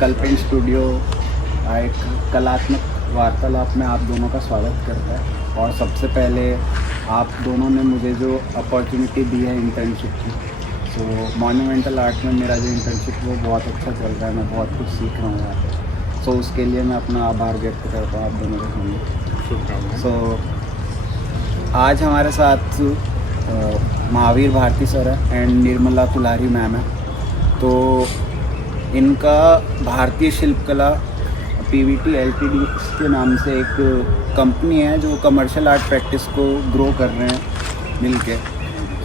Sculpting studio एक कलात्मक वार्तालाप में आप दोनों का स्वागत करता है। और सबसे पहले आप दोनों ने मुझे जो अपॉर्चुनिटी दी है इंटर्नशिप की, सो मॉन्यूमेंटल आर्ट में मेरा जो इंटर्नशिप वो बहुत अच्छा चल रहा है, मैं बहुत कुछ सीख रहा हूँ यहाँ पे। सो उसके लिए मैं अपना आभार व्यक्त करता हूँ आप दोनों के सामने। सो आज हमारे साथ महावीर भारती सर है एंड निर्मला तुलारी मैम है। तो इनका भारतीय शिल्पकला पीवीटी एलटीडी के नाम से एक कंपनी है जो कमर्शियल आर्ट प्रैक्टिस को ग्रो कर रहे हैं मिलके।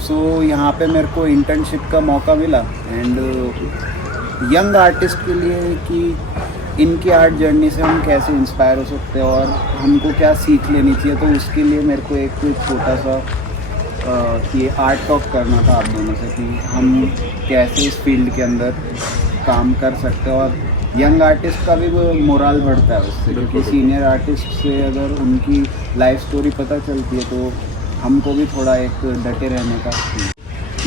सो यहाँ पे मेरे को इंटर्नशिप का मौका मिला एंड यंग आर्टिस्ट के लिए कि इनकी आर्ट जर्नी से हम कैसे इंस्पायर हो सकते हैं और हमको क्या सीख लेनी चाहिए। तो उसके लिए मेरे को एक छोटा सा ये आर्ट टॉक करना था आप दोनों से कि हम कैसे इस फील्ड के अंदर काम कर सकते हैं और यंग आर्टिस्ट का भी वो मोरल बढ़ता है उससे, क्योंकि सीनियर आर्टिस्ट से अगर उनकी लाइफ स्टोरी पता चलती है तो हमको भी थोड़ा एक डटे रहने का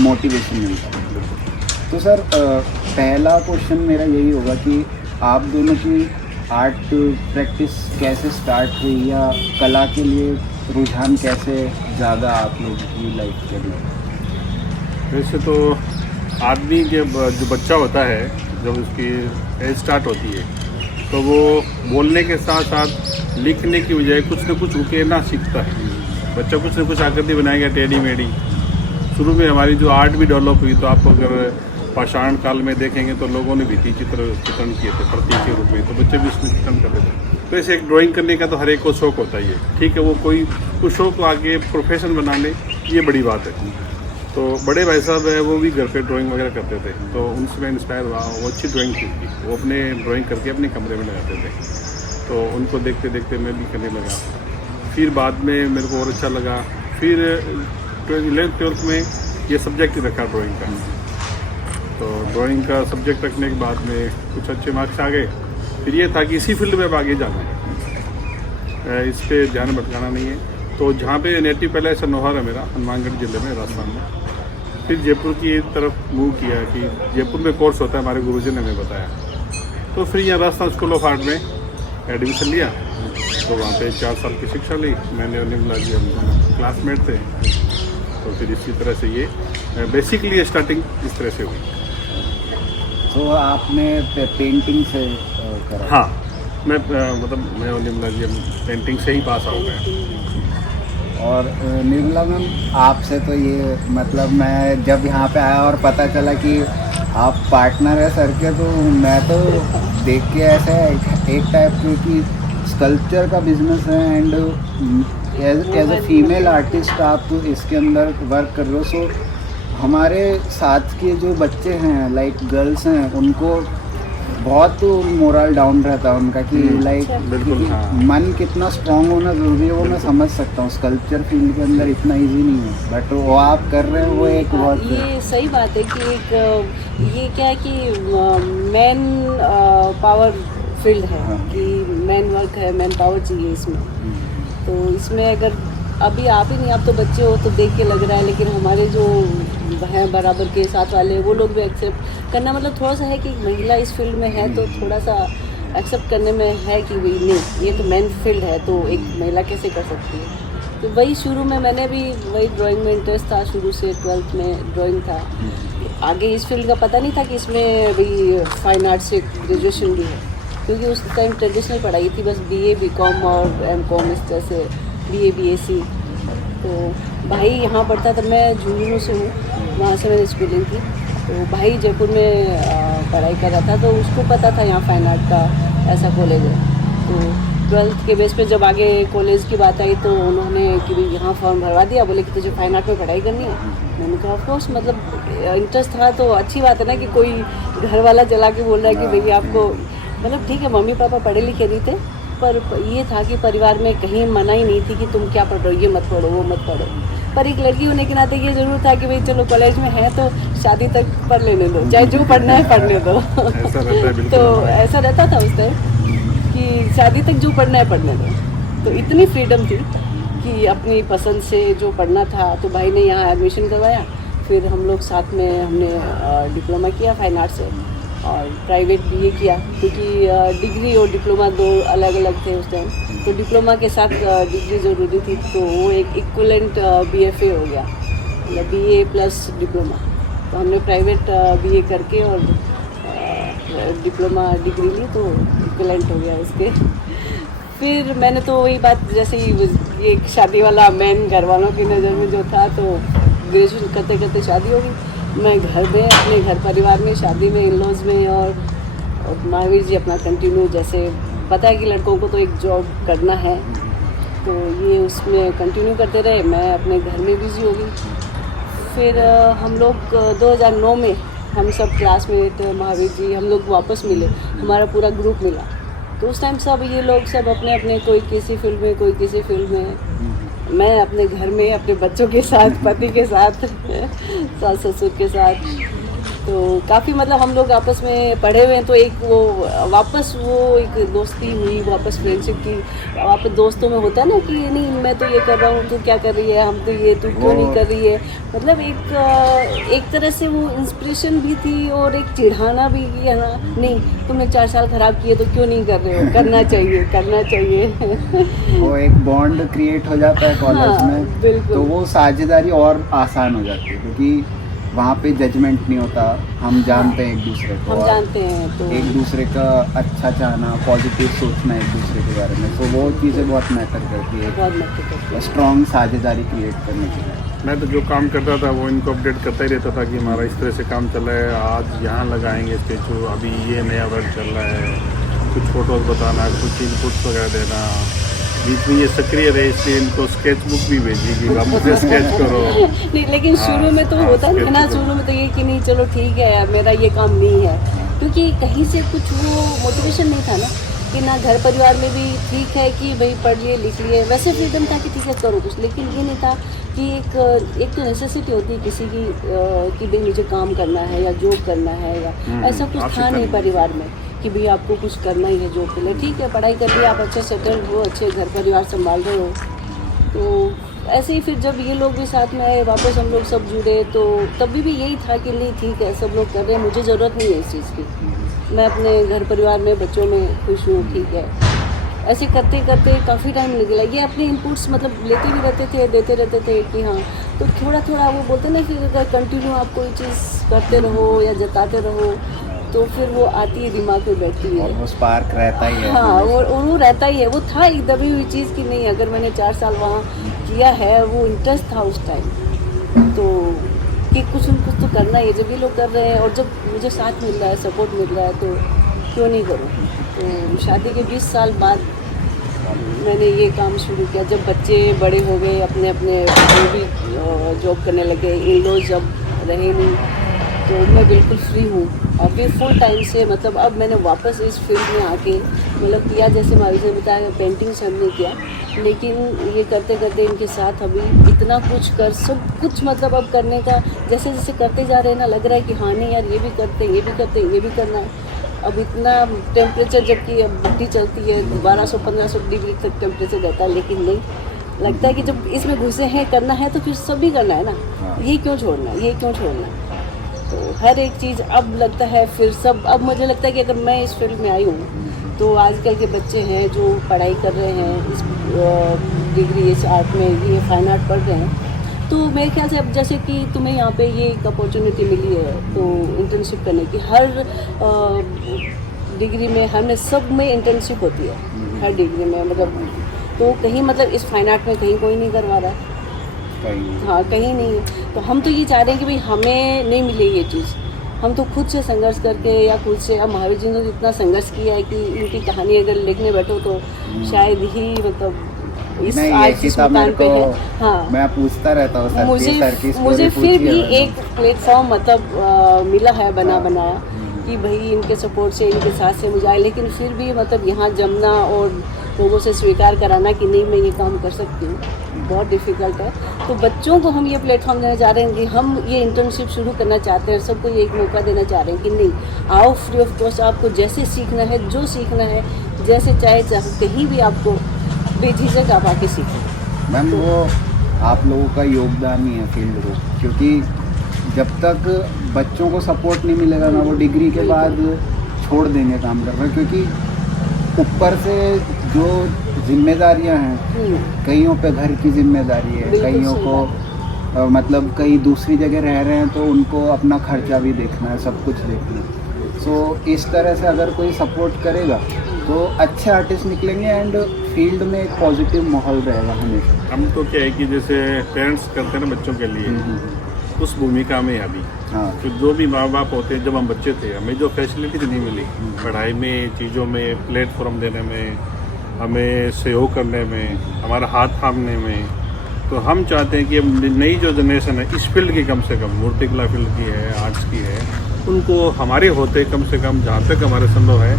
मोटिवेशन मिलता है। तो सर पहला क्वेश्चन मेरा यही होगा कि आप दोनों की आर्ट प्रैक्टिस कैसे स्टार्ट हुई या कला के लिए रुझान कैसे जागा आप लोगों की लाइफ के लिए? वैसे तो आदमी जो बच्चा होता है जब उसकी एज स्टार्ट होती है तो वो बोलने के साथ साथ लिखने की बजाय कुछ न कुछ उकेरना सीखता है। बच्चा कुछ न कुछ आकृति बनाएगा टेढ़ी मेढ़ी। शुरू में हमारी जो आर्ट भी डेवलप हुई तो आप अगर पाषाण काल में देखेंगे तो लोगों ने भित्ति चित्रण किए थे प्रतीक के रूप में, तो बच्चे भी उसमें चित्रण करते थे। तो ऐसे एक ड्राइंग करने का तो हर एक को शौक होता ही है, ठीक है। वो कोई उस शौक को आगे प्रोफेशन बना ले ये बड़ी बात है। तो बड़े भाई साहब है वो भी घर पे ड्राइंग वगैरह करते थे, तो उनसे मैं इंस्पायर हुआ। वो अच्छी ड्राइंग की थी, वो अपने ड्राइंग करके अपने कमरे में लगाते थे, तो उनको देखते देखते मैं भी करने लगा। फिर बाद में मेरे को और अच्छा लगा। फिर 11th-12th में ये सब्जेक्ट रखा ड्राइंग का, तो ड्राइंग का सब्जेक्ट रखने के बाद में कुछ अच्छे मार्क्स आ गए। फिर ये था कि इसी फील्ड में अब आगे जाना है, इस पर ध्यान भटकाना नहीं है। तो जहाँ पे नेटिव पहले ऐसा नोहर है मेरा, हनुमानगढ़ ज़िले में, राजस्थान में। फिर जयपुर की तरफ मूव किया कि जयपुर में कोर्स होता है, हमारे गुरुजी ने हमें बताया। तो फिर यहाँ राजस्थान स्कूल ऑफ आर्ट में एडमिशन लिया, तो वहाँ पे 4 साल की शिक्षा ली। मैंने और निर्मला जी हम दोनों क्लासमेट थे। तो फिर इसी तरह से ये बेसिकली स्टार्टिंग इस तरह से हुई। तो आपने पेंटिंग से करा? हाँ, मैं और निर्मला जी हम पेंटिंग से ही पास आउट हैं। और निर्मला मैम आपसे तो ये मतलब मैं जब यहाँ पे आया और पता चला कि आप पार्टनर है सर के, तो मैं तो देख के ऐसा एक टाइप की स्कल्पचर का बिजनेस है and as a female artist आप तो इसके अंदर वर्क कर रहे हो। सो हमारे साथ के जो बच्चे हैं लाइक गर्ल्स हैं उनको बहुत मोरल डाउन रहता है उनका कि लाइक बिल्कुल मन कितना स्ट्रांग होना ज़रूरी है वो मैं समझ सकता हूँ। स्कल्पचर फील्ड के अंदर इतना इजी नहीं है, बट वो आप कर रहे हैं वो एक बहुत ये सही बात है कि एक ये क्या है कि मैन पावर फील्ड है। हाँ। कि मैन वर्क है, मैन पावर चाहिए इसमें। तो इसमें अगर अभी आप ही नहीं, आप तो बच्चे हो तो देख के लग रहा है, लेकिन हमारे जो हैं बराबर के साथ वाले वो लोग भी एक्सेप्ट करना, मतलब थोड़ा सा है कि महिला इस फील्ड में है तो थोड़ा सा एक्सेप्ट करने में है कि भाई नहीं ये तो मैन फील्ड है तो एक महिला कैसे कर सकती है। तो वही शुरू में मैंने भी वही ड्राइंग में इंटरेस्ट था, शुरू से 12th में ड्राइंग था। आगे इस फील्ड का पता नहीं था कि इसमें भाई फाइन आर्ट से ग्रेजुएशन भी है, क्योंकि उस टाइम ट्रेडिशनल पढ़ाई थी बस BA BCom और MCom इस तरह से, BA BSc। तो भाई यहाँ पढ़ता था, मैं झुंझुनू से हूँ, वहाँ से मैंने स्कूलिंग की। तो भाई जयपुर में पढ़ाई कर रहा था तो उसको पता था यहाँ फाइन आर्ट का ऐसा कॉलेज है। तो 12th के बेस पे जब आगे कॉलेज की बात आई तो उन्होंने कि भाई यहाँ फॉर्म भरवा दिया, बोले कि तुझे फाइन आर्ट में पढ़ाई करनी है। मैंने कहा ऑफकोर्स, मतलब इंटरेस्ट था तो अच्छी बात है ना कि कोई घर वाला चला के बोल रहा है कि भाई आपको, मतलब ठीक है मम्मी पापा पढ़े लिखे नहीं थे, पर ये था कि परिवार में कहीं मना ही नहीं थी कि तुम क्या पढ़ रहे हो, ये मत पढ़ो वो मत पढ़ो। पर एक लड़की होने के नाते ये ज़रूर था कि भाई चलो कॉलेज में है तो शादी तक पढ़ लेने दो, चाहे जो पढ़ना है पढ़ने दो। ऐसा रहता है बिल्कुल। तो ऐसा रहता था उस टाइम कि शादी तक जो पढ़ना है पढ़ने दो। तो इतनी फ्रीडम थी कि अपनी पसंद से जो पढ़ना था। तो भाई ने यहाँ एडमिशन करवाया, फिर हम लोग साथ में हमने डिप्लोमा किया फाइन आर्ट से। और प्राइवेट बीए किया, क्योंकि डिग्री और डिप्लोमा दो अलग अलग थे उस टाइम। तो डिप्लोमा के साथ डिग्री ज़रूरी थी, तो वो एक इक्वलेंट बीएफए हो गया, मतलब बीए प्लस डिप्लोमा। तो हमने प्राइवेट बीए करके और डिप्लोमा डिग्री ली, तो इक्वलेंट हो गया उसके। फिर मैंने तो वही बात, जैसे ही ये शादी वाला मैन घर वालों की नज़र में जो था, तो ग्रेजुएशन करते करते शादी हो गई। मैं घर में अपने घर परिवार में, शादी में, इन लॉज में, और महावीर जी अपना कंटिन्यू, जैसे पता है कि लड़कों को तो एक जॉब करना है, तो ये उसमें कंटिन्यू करते रहे। मैं अपने घर में बिजी हो गई। फिर हम लोग 2009 में हम सब क्लासमेट महावीर जी हम लोग वापस मिले, हमारा पूरा ग्रुप मिला। तो उस टाइम सब ये लोग सब अपने अपने, कोई किसी फील्ड में, कोई किसी फील्ड में, मैं अपने घर में अपने बच्चों के साथ, पति के साथ, सास ससुर के साथ। तो काफ़ी मतलब हम लोग आपस में पढ़े हुए हैं, तो एक वो वापस वो एक दोस्ती हुई, वापस फ्रेंडशिप की। वापस दोस्तों में होता है ना कि नहीं मैं तो ये कर रहा हूँ, तू क्या कर रही है, हम तो ये, तू क्यों नहीं कर रही है। मतलब एक तरह से वो इंस्पिरेशन भी थी और एक चिढ़ाना भी कि है ना, नहीं तुमने 4 साल ख़राब किए तो क्यों नहीं कर रहे हो, करना चाहिए, करना चाहिए। वो एक बॉन्ड क्रिएट हो जाता है कॉलेज हाँ, में, बिल्कुल। तो वो साझेदारी और आसान हो जाती है, क्योंकि वहाँ पे जजमेंट नहीं होता, हम जानते हैं एक दूसरे को, हम और जानते हैं, तो एक दूसरे का अच्छा चाहना, पॉजिटिव सोचना एक दूसरे के बारे में, तो वो चीज़ें बहुत मैटर करती है, बहुत मदद करती है। स्ट्रॉन्ग साझेदारी क्रिएट करने के लिए। मैं तो जो काम करता था वो इनको अपडेट करता ही रहता था कि हमारा इस तरह से काम चल रहा है, आज यहाँ लगाएंगे स्टेचू, अभी ये नया वर्क चल रहा है, कुछ फोटोज बताना, कुछ इनपुट्स वगैरह देना। बीच में ये सक्रिय रहे, इसलिए इनको स्केच बुक भी भेजी कि आप मुझे स्केच करो। नहीं, लेकिन शुरू में तो हाँ, होता है ना, sketch शुरू में तो ये कि नहीं चलो ठीक है यार, मेरा ये काम नहीं है, क्योंकि कहीं से कुछ वो मोटिवेशन नहीं था ना, कि ना घर परिवार में भी ठीक है कि भाई पढ़ लिए लिख लिए, वैसे फ्रीडम था कि ठीक है करो कुछ, लेकिन ये नहीं था कि एक तो नेसेसिटी होती है किसी की कि भाई मुझे काम करना है या जॉब करना है, या ऐसा कुछ आपसे था नहीं करना है। परिवार में कि भाई आपको कुछ करना ही है जॉब के लिए। ठीक है पढ़ाई कर लिया, आप अच्छे सेटल हो, अच्छे घर परिवार संभाल रहे हो। तो ऐसे ही फिर जब ये लोग भी साथ में आए, वापस हम लोग सब जुड़े, तो तभी भी यही था कि नहीं ठीक है सब लोग कर रहे हैं, मुझे ज़रूरत नहीं है इस चीज़ की, मैं अपने घर परिवार में बच्चों में खुश हूँ, ठीक है। ऐसे करते करते काफ़ी टाइम निकला, ये अपने इनपुट्स मतलब लेते भी रहते थे, देते रहते थे कि हाँ, तो थोड़ा थोड़ा वो बोलते ना, फिर अगर कंटिन्यू आप कोई चीज़ करते रहो या जताते रहो, तो फिर वो आती है, दिमाग में बैठती है, और वो स्पार्क रहता ही है। हाँ वो रहता ही है। वो था एक दबी हुई चीज़ कि नहीं, अगर मैंने 4 साल वहाँ किया है, वो इंटरेस्ट था उस टाइम, तो कि कुछ न कुछ तो करना ही है, जब ये लोग कर रहे हैं और जब मुझे साथ मिल रहा है, सपोर्ट मिल रहा है, तो क्यों नहीं करूँ। तो शादी के 20 साल बाद मैंने ये काम शुरू किया, जब बच्चे बड़े हो गए, अपने अपने वो भी जॉब करने लगे, इन लोग जब रहे नहीं, तो मैं बिल्कुल फ्री हूँ। और फिर फुल टाइम से मतलब अब मैंने वापस इस फील्ड में आके मतलब किया, जैसे मावी ने बताया पेंटिंग्स हमने किया, लेकिन ये करते करते इनके साथ अभी इतना कुछ कर सब कुछ मतलब अब करने का, जैसे जैसे करते जा रहे हैं ना, लग रहा है कि हाँ नहीं यार ये भी करते हैं, ये भी करते हैं, ये भी करना है। अब इतना टेम्परेचर जबकि अब भट्टी चलती है 1200-1500 डिग्री तक टेम्परेचर रहता है, लेकिन नहीं लगता है कि जब इसमें घुसे हैं करना है तो फिर सब भी करना है ना, ये क्यों छोड़ना, ये क्यों छोड़ना। तो हर एक चीज़ अब लगता है फिर सब, अब मुझे लगता है कि अगर मैं इस फील्ड में आई हूँ, तो आजकल के बच्चे हैं जो पढ़ाई कर रहे हैं इस डिग्री इस आर्ट में, ये फाइन आर्ट पढ़ रहे हैं, तो मेरे ख्याल से अब जैसे कि तुम्हें यहाँ पे ये एक अपॉर्चुनिटी मिली है तो इंटर्नशिप करने की, हर डिग्री में हमने सब में इंटर्नशिप होती है, हर डिग्री में मतलब, तो कहीं मतलब इस फाइन आर्ट में कहीं कोई नहीं करवा रहा, हाँ कहीं नहीं। तो हम तो ये चाह रहे हैं कि भाई हमें नहीं मिले ये चीज़, हम तो खुद से संघर्ष करके या खुद से, अब महावीर जी ने तो इतना संघर्ष किया है कि इनकी कहानी अगर लिखने बैठो तो शायद ही मतलब इस आज इस मुकाम पे है। हाँ मैं पूछता रहता हूँ मुझे फिर भी एक प्लेटफॉर्म मतलब मिला है बना बनाया कि भाई इनके सपोर्ट से, इनके साथ से मुझे आए, लेकिन फिर भी मतलब यहाँ जमना और लोगों से स्वीकार कराना कि नहीं मैं ये काम कर सकती हूँ, बहुत डिफ़िकल्ट है। तो बच्चों को हम ये प्लेटफॉर्म देना चाह रहे हैं कि हम ये इंटर्नशिप शुरू करना चाहते हैं, सबको ये एक मौका देना चाह रहे हैं कि नहीं आओ, फ्री ऑफ कॉस्ट, आपको जैसे सीखना है, जो सीखना है, जैसे चाहे कहीं भी आपको बेझिझक आप आके सीखें। मैम वो आप लोगों का योगदान ही है फील्ड को, क्योंकि जब तक बच्चों को सपोर्ट नहीं मिलेगा ना, वो डिग्री के बाद छोड़ देंगे काम करना, क्योंकि ऊपर से जो जिम्मेदारियां हैं, कईयों पे घर की जिम्मेदारी है, बिल्कुल कईयों सही को मतलब कहीं दूसरी जगह रह रहे हैं तो उनको अपना खर्चा भी देखना है, सब कुछ देखना है। सो इस तरह से अगर कोई सपोर्ट करेगा तो अच्छे आर्टिस्ट निकलेंगे एंड फील्ड में एक पॉजिटिव माहौल रहेगा हमेशा। हम तो क्या है कि जैसे पेरेंट्स करते हैं ना बच्चों के लिए, उस भूमिका में अभी हाँ तो जो भी माँ बाप होते हैं, जब हम बच्चे थे हमें जो फैसिलिटीज नहीं मिली पढ़ाई में, चीज़ों में, प्लेटफॉर्म देने में, हमें सहयोग करने में, हमारा हाथ थामने में, तो हम चाहते हैं कि अब नई जो जनरेशन है इस फील्ड की, कम से कम मूर्तिकला फील्ड की है, आर्ट्स की है, उनको हमारे होते कम से कम जहाँ तक हमारे संभव है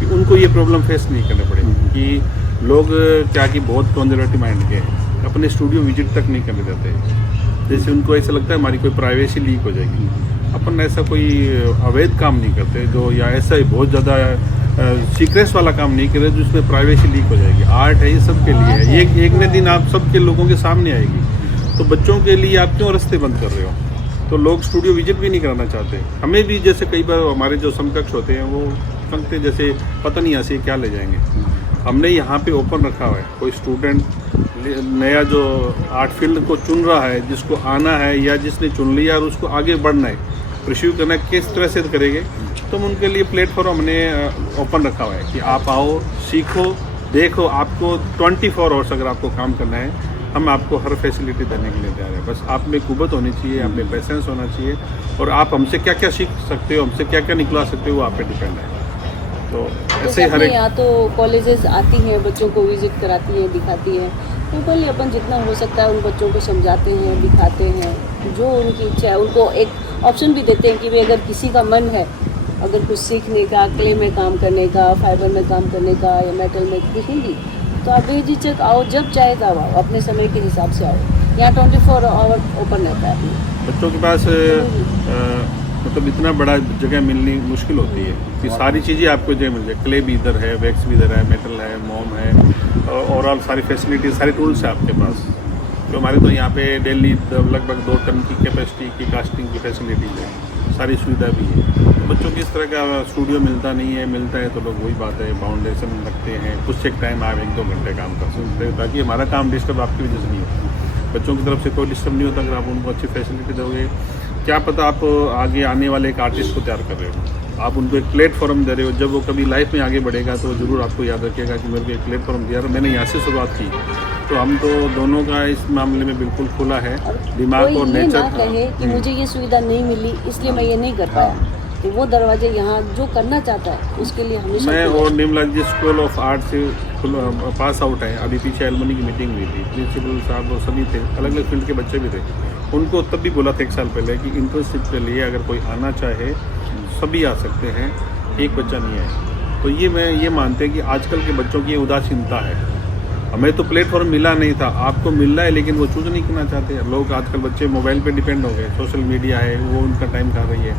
कि उनको ये प्रॉब्लम फेस नहीं करने पड़ेगी कि लोग क्या कि बहुत कंजर्वेटिव माइंड के हैं, अपने स्टूडियो विजिट तक नहीं करने देते। जैसे उनको ऐसा लगता है हमारी कोई प्राइवेसी लीक हो जाएगी। अपन ऐसा कोई अवैध काम नहीं करते जो, या ऐसा ही बहुत ज़्यादा सीक्रेट्स वाला काम नहीं करे जिसमें प्राइवेसी लीक हो जाएगी। आर्ट है, ये सबके लिए है, एक न दिन आप सबके लोगों के सामने आएगी। तो बच्चों के लिए आप क्यों रास्ते बंद कर रहे हो? तो लोग स्टूडियो विजिट भी नहीं कराना चाहते। हमें भी जैसे कई बार हमारे जो समकक्ष होते हैं वो समझते जैसे पता नहीं ऐसे क्या ले जाएंगे। हमने यहाँ पे ओपन रखा हुआ है, कोई स्टूडेंट नया जो आर्ट फील्ड को चुन रहा है, जिसको आना है या जिसने चुन लिया और उसको आगे बढ़ना है, परस्यू करना है, किस तरह से करेंगे, तो हम उनके लिए प्लेटफॉर्म हमने ओपन रखा हुआ है कि आप आओ, सीखो, देखो। आपको 24 आवर्स अगर आपको काम करना है, हम आपको हर फैसिलिटी देने के लिए तैयार है। बस आप में कुवत होनी चाहिए, आप में पेशेंस होना चाहिए, और आप हमसे क्या क्या सीख सकते हो, हमसे क्या क्या निकला सकते हो, वो आप पे डिपेंड है। तो ऐसे हर एक यहाँ तो कॉलेजेस आती हैं, बच्चों को विजिट कराती हैं, दिखाती हैं, सिंपली अपन जितना हो सकता है उन बच्चों को समझाते हैं, दिखाते हैं, जो उनकी इच्छा है। उनको एक ऑप्शन भी देते हैं कि भाई अगर किसी का मन है अगर कुछ सीखने का, क्ले में काम करने का, फाइबर में काम करने का, या मेटल में कुछ भी, तो आप बेझिझक आओ, जब चाहे तब आओ, अपने समय के हिसाब से आओ। यहाँ 24 आवर ओपन रहता है। बच्चों के पास मतलब इतना बड़ा जगह मिलनी मुश्किल होती है कि सारी चीज़ें आपको जगह मिल जाए। क्ले भी इधर है, वैक्स भी इधर है, मेटल है, मोम है, ओवरऑल सारी फैसिलिटी, सारे टूल्स है आपके पास। तो हमारे तो यहाँ पे डेली लगभग 2 टन की कैपेसिटी की कास्टिंग की फैसिलिटीज है, सारी सुविधा भी है। तो बच्चों को इस तरह का स्टूडियो मिलता नहीं है, मिलता है तो लोग वही बात है, बाउंडेशन रखते हैं, कुछ एक टाइम आप 1-2 घंटे काम कर सकते हैं, ताकि हमारा काम डिस्टर्ब आपकी वजह से नहीं हो। बच्चों की तरफ से कोई डिस्टर्ब नहीं होता अगर आप उनको अच्छी फैसिलिटी दोगे। क्या पता आप आगे आने वाले एक आर्टिस्ट को तैयार कर रहे हो, आप उनको एक प्लेटफॉर्म दे रहे हो। जब वो कभी लाइफ में आगे बढ़ेगा तो ज़रूर आपको याद रखिएगा कि मेरे को एक प्लेटफॉर्म दिया, मैंने यहाँ से शुरुआत की। तो हम तो दोनों का इस मामले में बिल्कुल खुला है, दिमाग और नेचर। ना कहे कि मुझे ये सुविधा नहीं मिली इसलिए मैं ये नहीं कर पाया, तो वो दरवाजे यहाँ जो करना चाहता है उसके लिए हमेशा। मैं और Nirmala ji school of art से पास आउट है। अभी पीछे एलमनी की मीटिंग हुई थी, प्रिंसिपल साहब और सभी थे, अलग अलग फील्ड के बच्चे भी थे। उनको तब भी बोला था 1 साल पहले कि इंटर्नशिप के लिए अगर कोई आना चाहे सभी आ सकते हैं, एक बच्चा नहीं है। तो ये मानते हैं कि आजकल के बच्चों की उदासीनता है। हमें तो प्लेटफॉर्म मिला नहीं था, आपको मिल रहा है, लेकिन वो चूज नहीं करना चाहते। लोग आजकल बच्चे मोबाइल पे डिपेंड हो गए, सोशल मीडिया है वो उनका टाइम खा रही है,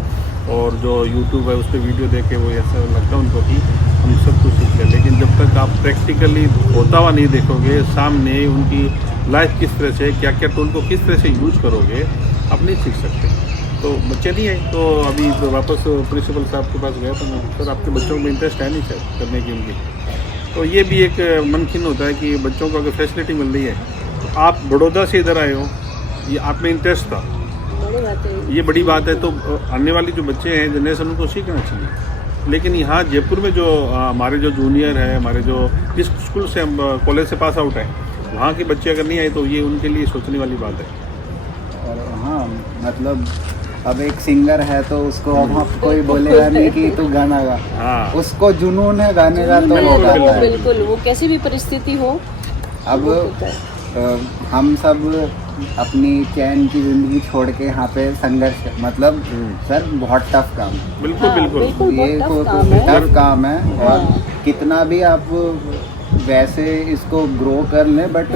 और जो यूट्यूब है उस पर वीडियो देखे वो ऐसा लगता है उनको कि हम सब कुछ सीख लें। लेकिन जब तक आप प्रैक्टिकली होता हुआ नहीं देखोगे सामने, उनकी लाइफ किस तरह से, क्या क्या टूल को किस तरह से यूज करोगे, आप नहीं सीख सकते। तो बच्चे नहीं है, तो अभी तो वापस प्रिंसिपल साहब के पास गया था मैं, सर आपके बच्चों में इंटरेस्ट है नहीं सर करने की उनकी। तो ये भी एक मन खिन्न होता है कि बच्चों को अगर फैसिलिटी मिल रही है, तो आप बड़ौदा से इधर आए हो, ये आप में इंटरेस्ट था, ये बड़ी बात है। तो आने वाली जो बच्चे हैं जनरेशन, उनको सीखना चाहिए। लेकिन यहाँ जयपुर में जो हमारे जो जूनियर है, हमारे जो जिस स्कूल से हम कॉलेज से पास आउट है, वहाँ के बच्चे अगर नहीं आए तो ये उनके लिए सोचने वाली बात है। और हाँ, मतलब अब एक सिंगर है तो उसको अब कोई बोलेगा नहीं कि तू गाना गा, हाँ, उसको जुनून है गाने का तो वो गाता है। बिल्कुल, वो कैसी भी परिस्थिति हो। अब हम सब अपनी चैन की जिंदगी छोड़ के यहाँ पे संघर्ष, मतलब सर बहुत टफ काम है। बिल्कुल हाँ, बिल्कुल बिल्कुल ये बहुत टफ काम है। टफ काम है, और हाँ। कितना भी आप वैसे इसको ग्रो कर लें, बट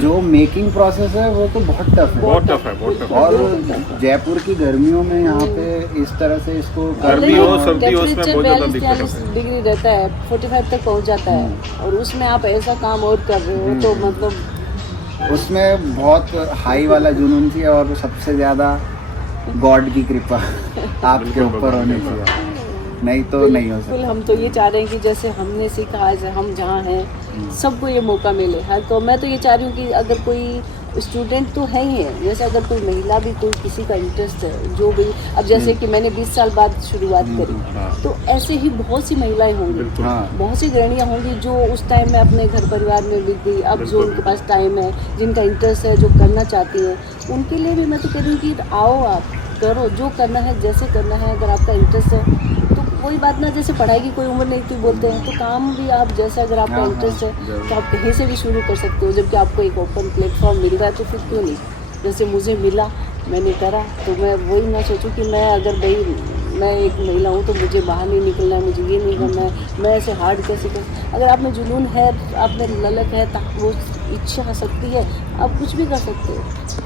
जो मेकिंग प्रोसेस है वो तो बहुत टफ है, बहुत टफ है, बहुत टफ है। और जयपुर की गर्मियों में यहाँ पे इस तरह से इसको गर्मी हो सर्दी हो, उसमें बहुत ज़्यादा दिक्कत 42-43 है। डिग्री रहता है, 45 तक पहुँच जाता है, और उसमें आप ऐसा काम और कर रहे हो तो मतलब उसमें बहुत हाई वाला जुनून चाहिए। और सबसे ज़्यादा गॉड की कृपा आपके ऊपर होनी चाहिए, नहीं तो नहीं हो बिल्कुल। सकता। हम तो ये चाह रहे हैं कि जैसे हमने सीखा आज हम जहाँ हैं सबको ये मौका मिले। हाँ, तो मैं तो ये चाह रही हूँ कि अगर कोई स्टूडेंट तो है ही है, जैसे अगर कोई महिला भी कोई किसी का इंटरेस्ट है जो भी, अब जैसे कि मैंने 20 साल बाद शुरुआत करी, हाँ। तो ऐसे ही बहुत सी महिलाएं होंगी, बिल्कुल। हाँ, बहुत सी गृहणियाँ होंगी जो उस टाइम में अपने घर परिवार में बिक गई, अब जो बिल्कुल। उनके पास टाइम है, जिनका इंटरेस्ट है, जो करना चाहती हैं, उनके लिए भी मैं तो कह रही हूँ कि आओ आप करो, जो करना है जैसे करना है। अगर आपका इंटरेस्ट है तो कोई बात ना, जैसे पढ़ाई की कोई उम्र नहीं थी बोलते हैं, तो काम भी आप जैसे अगर आपका हाँ, इंटरेस्ट है जरूर। तो आप कहीं से भी शुरू कर सकते हो, जबकि आपको एक ओपन प्लेटफॉर्म मिल रहा है तो फिर क्यों नहीं। जैसे मुझे मिला, मैंने करा, तो मैं वही ना सोचूं कि मैं अगर भाई मैं एक महिला हूँ तो मुझे बाहर नहीं निकलना है, मुझे ये नहीं करना है, मैं ऐसे हार्ड कैसे कर। अगर आप में जुनून है, आप में ललक है, वो इच्छा शक्ति है, आप कुछ भी कर सकते हो।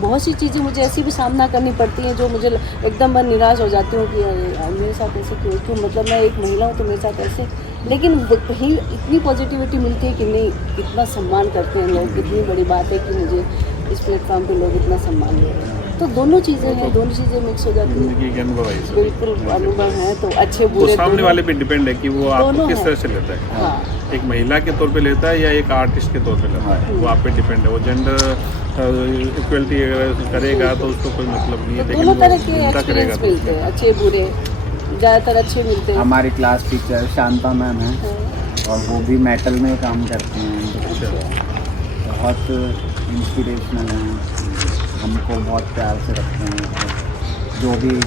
बहुत सी चीज़ें मुझे ऐसी भी सामना करनी पड़ती हैं जो मुझे एकदम मैं निराश हो जाती हूँ कि अरे यार मेरे साथ ऐसे क्यों, मतलब मैं एक महिला हूँ तो मेरे साथ ऐसे। लेकिन कहीं इतनी पॉजिटिविटी मिलती है कि नहीं, कितना सम्मान करते हैं लोग, कितनी बड़ी बात है कि मुझे इस प्लेटफॉर्म पे लोग इतना सम्मान दे रहे हैं। तो दोनों चीज़ें हैं, दोनों चीज़ें मिक्स हो जाती हैं। जिंदगी के अनुभव है ये सब। बिल्कुल अनुभव है, तो अच्छे वो बुरे सामने दोनों- वाले पे डिपेंड है कि वो आपको दोनों किस हैं। तरह से लेता है, हाँ, एक महिला के तौर पे लेता है या एक आर्टिस्ट के तौर पे लेता है, वो आप पे डिपेंड है। वो जेंडर इक्वलिटी अगर करेगा तो उसको कोई मतलब नहीं है, तो लेकिन दोनों वो तरह के चिंता करेगा एक्सपीरियंस तो मिलते हैं, अच्छे बुरे, ज़्यादातर अच्छे मिलते हैं। हमारी क्लास टीचर शांता मैम है हाँ, और वो भी मेटल में काम करती हैं, अच्छा। बहुत इंस्पिरेशनल हैं, हमको बहुत प्यार से रखते हैं। जो भी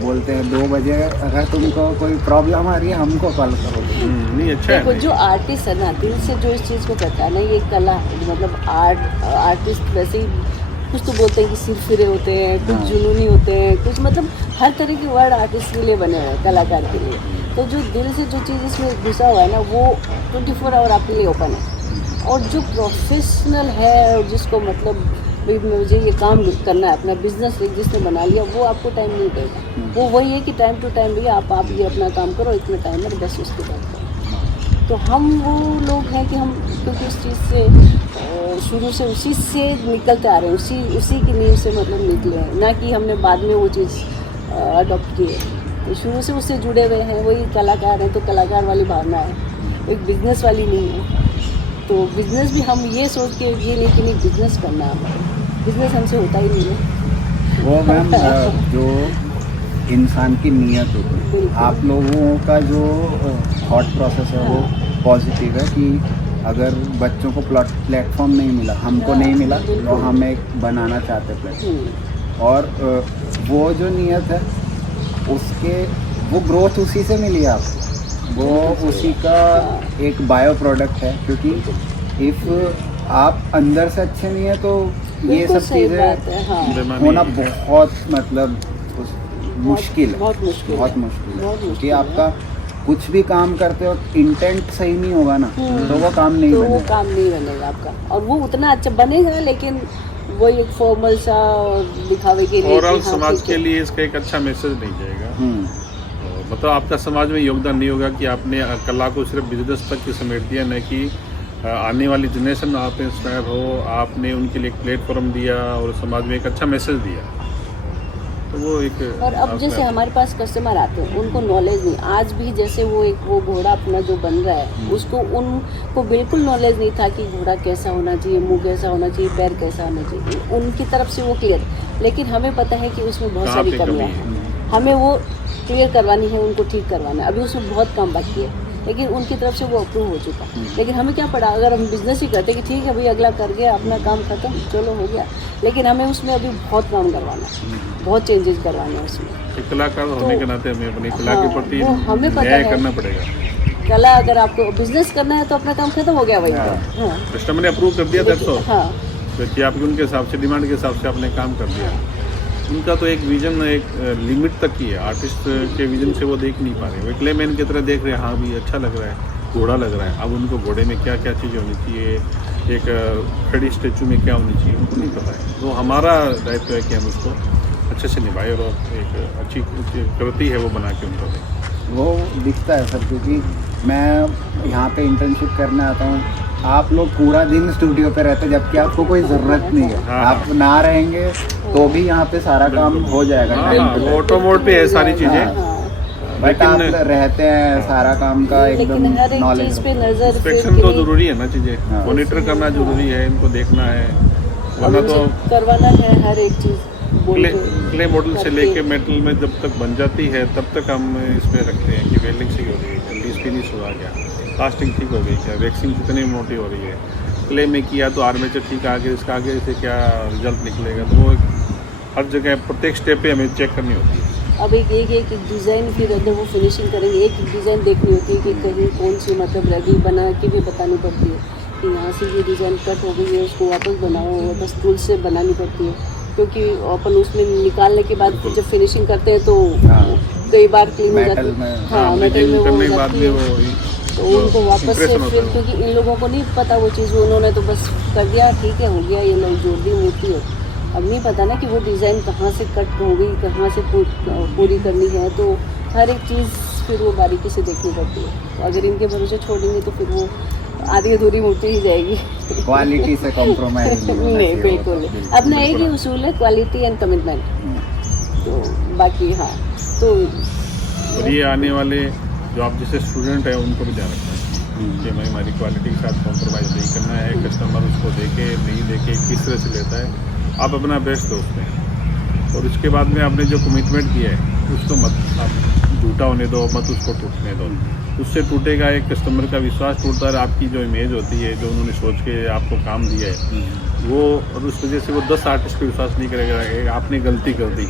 बोलते हैं 2 बजे अगर तुमको कोई प्रॉब्लम आ रही है हमको कॉल करो। नहीं अच्छा है देखो ना। जो आर्टिस्ट है ना, दिल से जो इस चीज़ को करता है ना, ये कला मतलब आर्टिस्ट वैसे ही कुछ तो बोलते हैं कि सिर फिरे होते हैं, कुछ हाँ। जुनूनी होते हैं, कुछ मतलब हर तरह के वर्ड आर्टिस्ट के लिए बने हुए हैं, कलाकार के लिए। तो जो दिल से जो चीज़ इसमें घुसा हुआ है ना, वो 24 आवर आपके लिए ओपन है। और जो प्रोफेशनल है और जिसको मतलब भाई मुझे ये काम करना है, अपना बिजनेस जिसने बना लिया, वो आपको टाइम नहीं देगा। वो वही है कि टाइम टू टाइम भैया आप ये अपना काम करो, इतने टाइम में बस उसके बाद करो। तो हम वो लोग हैं कि हम क्योंकि उस चीज़ से शुरू से उसी से निकलते आ रहे हैं, उसी की नींव से मतलब निकले हैं, ना कि हमने बाद में वो चीज़ अडॉप्ट की है। तो शुरू से उससे जुड़े हुए हैं, वही कलाकार हैं तो कलाकार वाली भावना है, एक बिजनेस वाली नहीं है। तो बिजनेस भी हम ये सोच के ये नहीं कि नहीं बिजनेस करना है, हमारा बिजनेस हमसे होता ही नहीं है। वो मैम जो इंसान की नीयत होती है, बिल्कुल। आप लोगों का जो थॉट प्रोसेस है वो पॉजिटिव है कि अगर बच्चों को प्लेटफॉर्म नहीं मिला, हमको नहीं मिला, तो हम एक बनाना चाहते प्लेटफॉर्म। और वो जो नीयत है उसके वो ग्रोथ उसी से मिली है आपको, वो उसी का एक बायो प्रोडक्ट है। क्योंकि इफ़ आप अंदर से अच्छे नहीं है तो ये बिल्कुल सब सही बात चीज़ें है, हाँ। बेमानी होना है। बहुत मतलब मुश्किल है, बहुत मुश्किल बहुत है, मुश्किल है। बहुत क्योंकि मुश्किल है। आपका कुछ भी काम करते हो इंटेंट सही नहीं होगा ना, तो वो काम नहीं तो वो बनेगा। काम नहीं बनेगा आपका, और वो उतना अच्छा बनेगा लेकिन वो एक फॉर्मल सा और दिखावे के लिए ओवरऑल कि हाँ, समाज ठीक के है। लिए इसका एक अच्छा मैसेज नहीं जाएगा। हम्म, मतलब आपका समाज में योगदान नहीं होगा कि आपने कला को सिर्फ बिजनेस तक ही समेट दिया, न कि आने वाली जनरेशन आप इंस्पायर हो, आपने उनके लिए एक प्लेटफॉर्म दिया और समाज में एक अच्छा मैसेज दिया। तो वो एक और अब जैसे हमारे पास कस्टमर आते हैं, उनको नॉलेज नहीं, आज भी जैसे वो घोड़ा अपना जो बन रहा है उसको उनको बिल्कुल नॉलेज नहीं था कि घोड़ा कैसा होना चाहिए, मुंह कैसा होना चाहिए, पैर कैसा होना चाहिए, उनकी तरफ से वो क्लियर। लेकिन हमें पता है कि उसमें बहुत कहाँ सारी पे कमियाँ कमी है। हैं, हमें वो क्लियर करवानी है, उनको ठीक करवाना है। अभी उसमें बहुत काम बाकी है, लेकिन उनकी तरफ से वो अप्रूव हो चुका। लेकिन हमें क्या पड़ा, अगर हम बिजनेस ही करते कि ठीक है भाई अगला कर गया, अपना काम खत्म, चलो हो गया, लेकिन हमें उसमें अभी बहुत काम करवाना है, बहुत चेंजेस करवाने हैं उसमें। एक कलाकार होने के नाते हमें अपनी कला के हाँ, प्रति वो हमें पता न्याय है। करना पड़ेगा। कला अगर आपको बिजनेस करना है तो अपना काम खत्म हो गया वही पर। हाँ, कस्टमर ने अप्रूव कर दिया, दैट्स ऑल। हाँ, क्योंकि आपके उनके हिसाब से, डिमांड के हिसाब से आपने काम कर दिया। उनका तो एक विजन एक लिमिट तक ही है, आर्टिस्ट के विजन से वो देख नहीं पा रहे, वो क्लेमैन की तरह देख रहे हैं। हाँ भी अच्छा लग रहा है, घोड़ा लग रहा है, अब उनको घोड़े में क्या क्या चीज़ें होनी चाहिए, एक खड़ी स्टेचू में क्या होनी चाहिए, उनको नहीं पता है। तो हमारा दायित्व है कि हम उसको अच्छे से निभाए और एक अच्छी कृति है वो बना के उनको दें। वो दिखता है सर, क्योंकि मैं यहाँ पे इंटर्नशिप करने आता हूँ, आप लोग पूरा दिन स्टूडियो पे रहते हैं जबकि आपको कोई ज़रूरत नहीं है। हाँ। आप ना रहेंगे तो भी यहाँ पे सारा काम हो जाएगा। हाँ, टाइम पे। ऑटो मोड पे है सारी चीजें। हाँ। बट आप लेकिन रहते हैं सारा काम का लेकिन एकदम हर एक नॉलेज। चीज पे नजर इंस्पेक्शन फिर तो के लिए जरूरी है ना, चीजें हाँ। मॉनिटर करना जरूरी है, इनको देखना है, अब वरना तो उनसे करवाना है हर एक चीज बोल के क्ले मॉडल से करके। लेके मेटल में जब तक बन जाती है तब तक हम इसमें रखते हैं कि वेल्डिंग सही हो रही है, जल्दी फिनिश हुआ क्या, कास्टिंग ठीक हो गई क्या, वैक्सिंग कितनी मोटी हो रही है, क्ले में किया तो आर्मेचर ठीक आगे, इसका आगे से क्या रिजल्ट निकलेगा, तो वो हर जगह प्रत्येक स्टेप पे हमें चेक करनी होती है। अब एक डिज़ाइन फिर अगर वो फिनिशिंग करेंगे, एक डिज़ाइन देखनी होती है कि कहीं कौन सी मतलब रेडी बना के भी बतानी पड़ती है कि यहाँ से ये डिज़ाइन कट हो गई है, उसको वापस बनाओ, वापस टूल से बनानी पड़ती है, क्योंकि अपन उसमें निकालने के बाद जब फिनिशिंग करते हैं तो हाँ। कई बार क्लीन हो जाती मेटल है। में हाँ, मेटल में वो करने हो के बाद जाती में है, वो तो उनको वापस से impression होता फिर, है। क्योंकि इन लोगों को नहीं पता वो चीज़, उन्होंने तो बस कर दिया, ठीक है हो गया, ये लोग जोड़ दी मूर्ति है। अब नहीं पता ना कि वो डिज़ाइन कहाँ से कट हो गई, कहाँ से पूरी करनी है, तो हर एक चीज़ फिर वो बारीकी से देखनी पड़ती है। अगर इनके भरोसे छोड़ेंगे तो फिर वो आधी अधूरी मूर्ति ही जाएगी। क्वालिटी से कॉम्प्रोमाइज नहीं, बिल्कुल अपना एक ही उसूल है, क्वालिटी एंड कमिटमेंट। तो बाकी हाँ, तो और ये आने वाले जो आप जैसे स्टूडेंट हैं उनको भी ध्यान रखना है कि हमें हमारी क्वालिटी के साथ कॉम्प्रोमाइज़ नहीं करना है, कस्टमर उसको देखे नहीं देखे किस तरह से लेता है, आप अपना बेस्ट दो उसमें, और उसके बाद में आपने जो कमिटमेंट किया है उसको मत आप झूठा होने दो, मत उसको टूटने दो, उससे टूटेगा एक कस्टमर का विश्वास टूटता है, आपकी जो इमेज होती है, जो उन्होंने सोच के आपको काम दिया है वो, और उस वजह से वो 10 आर्टिस्ट पे विश्वास नहीं करेगा, आपने गलती कर दी,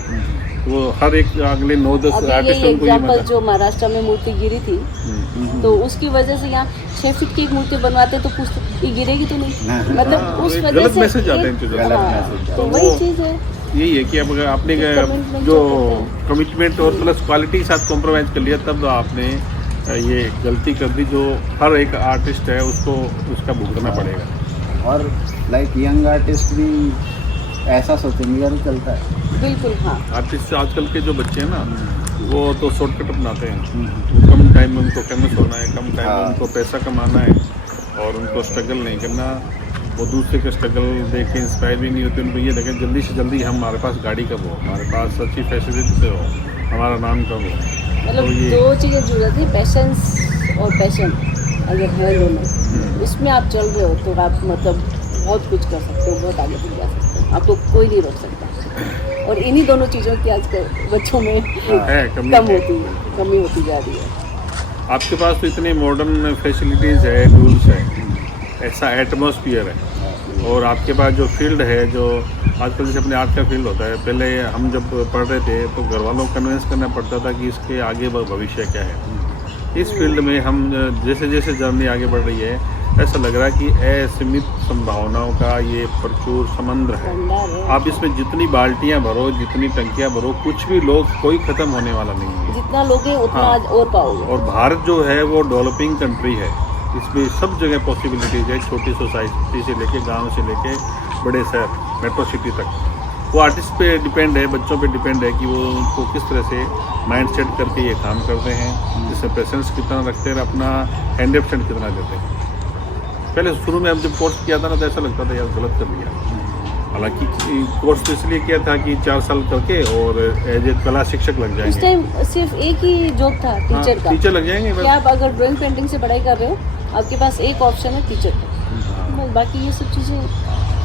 वो हर एक अगले 9-10 अभी आर्टिस्ट यही उनको ये एग्जाम्पल मत जो महाराष्ट्र में मूर्ति गिरी थी, तो उसकी वजह से यहाँ 6 फीट की एक मूर्ति बनवाते तो पूछते ये गिरेगी तो नहीं, मतलब हाँ, उस एक वजह गलत से मैसेज आता है इन चीज़ों का। गलत हाँ, मैसेज तो आता वही है। चीज़ है। यही है कि अब अगर आपने Commitment जो जो करते कमिटमेंट और प्लस क्वालिटी के साथ कॉम्प्रोमाइज़ कर लिया, तब आपने ये गलती कर दी जो हर एक आर्टिस्ट है उसको उसका भुगतना पड़ेगा। और लाइक यंग आर्टिस्ट भी ऐसा सोचेंगे यार चलता है। बिल्कुल हाँ, आर्टिस्ट आजकल के जो बच्चे हैं ना वो तो शॉर्टकट अपनाते हैं, वो कम टाइम में उनको फेमस होना है, कम टाइम में उनको पैसा कमाना है और उनको स्ट्रगल नहीं करना, वो दूसरे के स्ट्रगल देख के इंस्पायर भी नहीं होते, उनको ये देखें जल्दी से जल्दी हमारे पास गाड़ी कब हो, हमारे पास अच्छी फैसिलिटी हो, हमारा नाम कब हो। मतलब तो ये- दो चीज़ें जुड़ जाती है, पैशंस और पैशन अगर है दोनों, उसमें आप चल रहे हो तो आप मतलब बहुत कुछ कर सकते हो, बहुत आगे तक जा सकते हो, आपको कोई नहीं रोक सकता। और इन्हीं दोनों चीज़ों की आजकल बच्चों में है कमी कम है। होती है, कमी होती जा रही है। आपके पास तो इतनी मॉडर्न फैसिलिटीज़ है, टूल्स है, ऐसा एटमॉस्फियर है, और आपके पास जो फील्ड है, जो आजकल जैसे अपने आर्ट का फील्ड होता है, पहले हम जब पढ़ रहे थे तो घर वालों को कन्विंस करना पड़ता था कि इसके आगे भविष्य क्या है। इस फील्ड में हम जैसे जैसे जर्नी आगे बढ़ रही है, ऐसा लग रहा है कि असीमित संभावनाओं का ये प्रचुर समुद्र है। भंडार है, आप इसमें जितनी बाल्टियां भरो, जितनी टंकियां भरो, कुछ भी लोग कोई ख़त्म होने वाला नहीं है। जितना लोगे उतना हाँ। आज और पाओगे। और भारत जो है वो डेवलपिंग कंट्री है, इसमें सब जगह पॉसिबिलिटीज़ है, छोटी सोसाइटी से लेके गांव से लेके बड़े शहर मेट्रो सिटी तक। वो आर्टिस्ट पे डिपेंड है, बच्चों पे डिपेंड है कि वो उनको किस तरह से माइंड सेट करके ये काम करते हैं, जिससे पेशेंस कितना रखते हैं, अपना 100% कितना देते हैं। पहले शुरू में अब जब कोर्स किया था ना तो ऐसा लगता था यार गलत कर लिया, हालांकि कोर्स तो इसलिए किया था कि 4 साल करके और एज ए कला शिक्षक लग उस जाएंगे। टाइम सिर्फ एक ही जॉब था टीचर का, टीचर लग जाएंगे कि बस। आप अगर ड्राइंग पेंटिंग से पढ़ाई कर रहे हो, आपके पास एक ऑप्शन है टीचर का, बस बाकी ये सब चीज़ें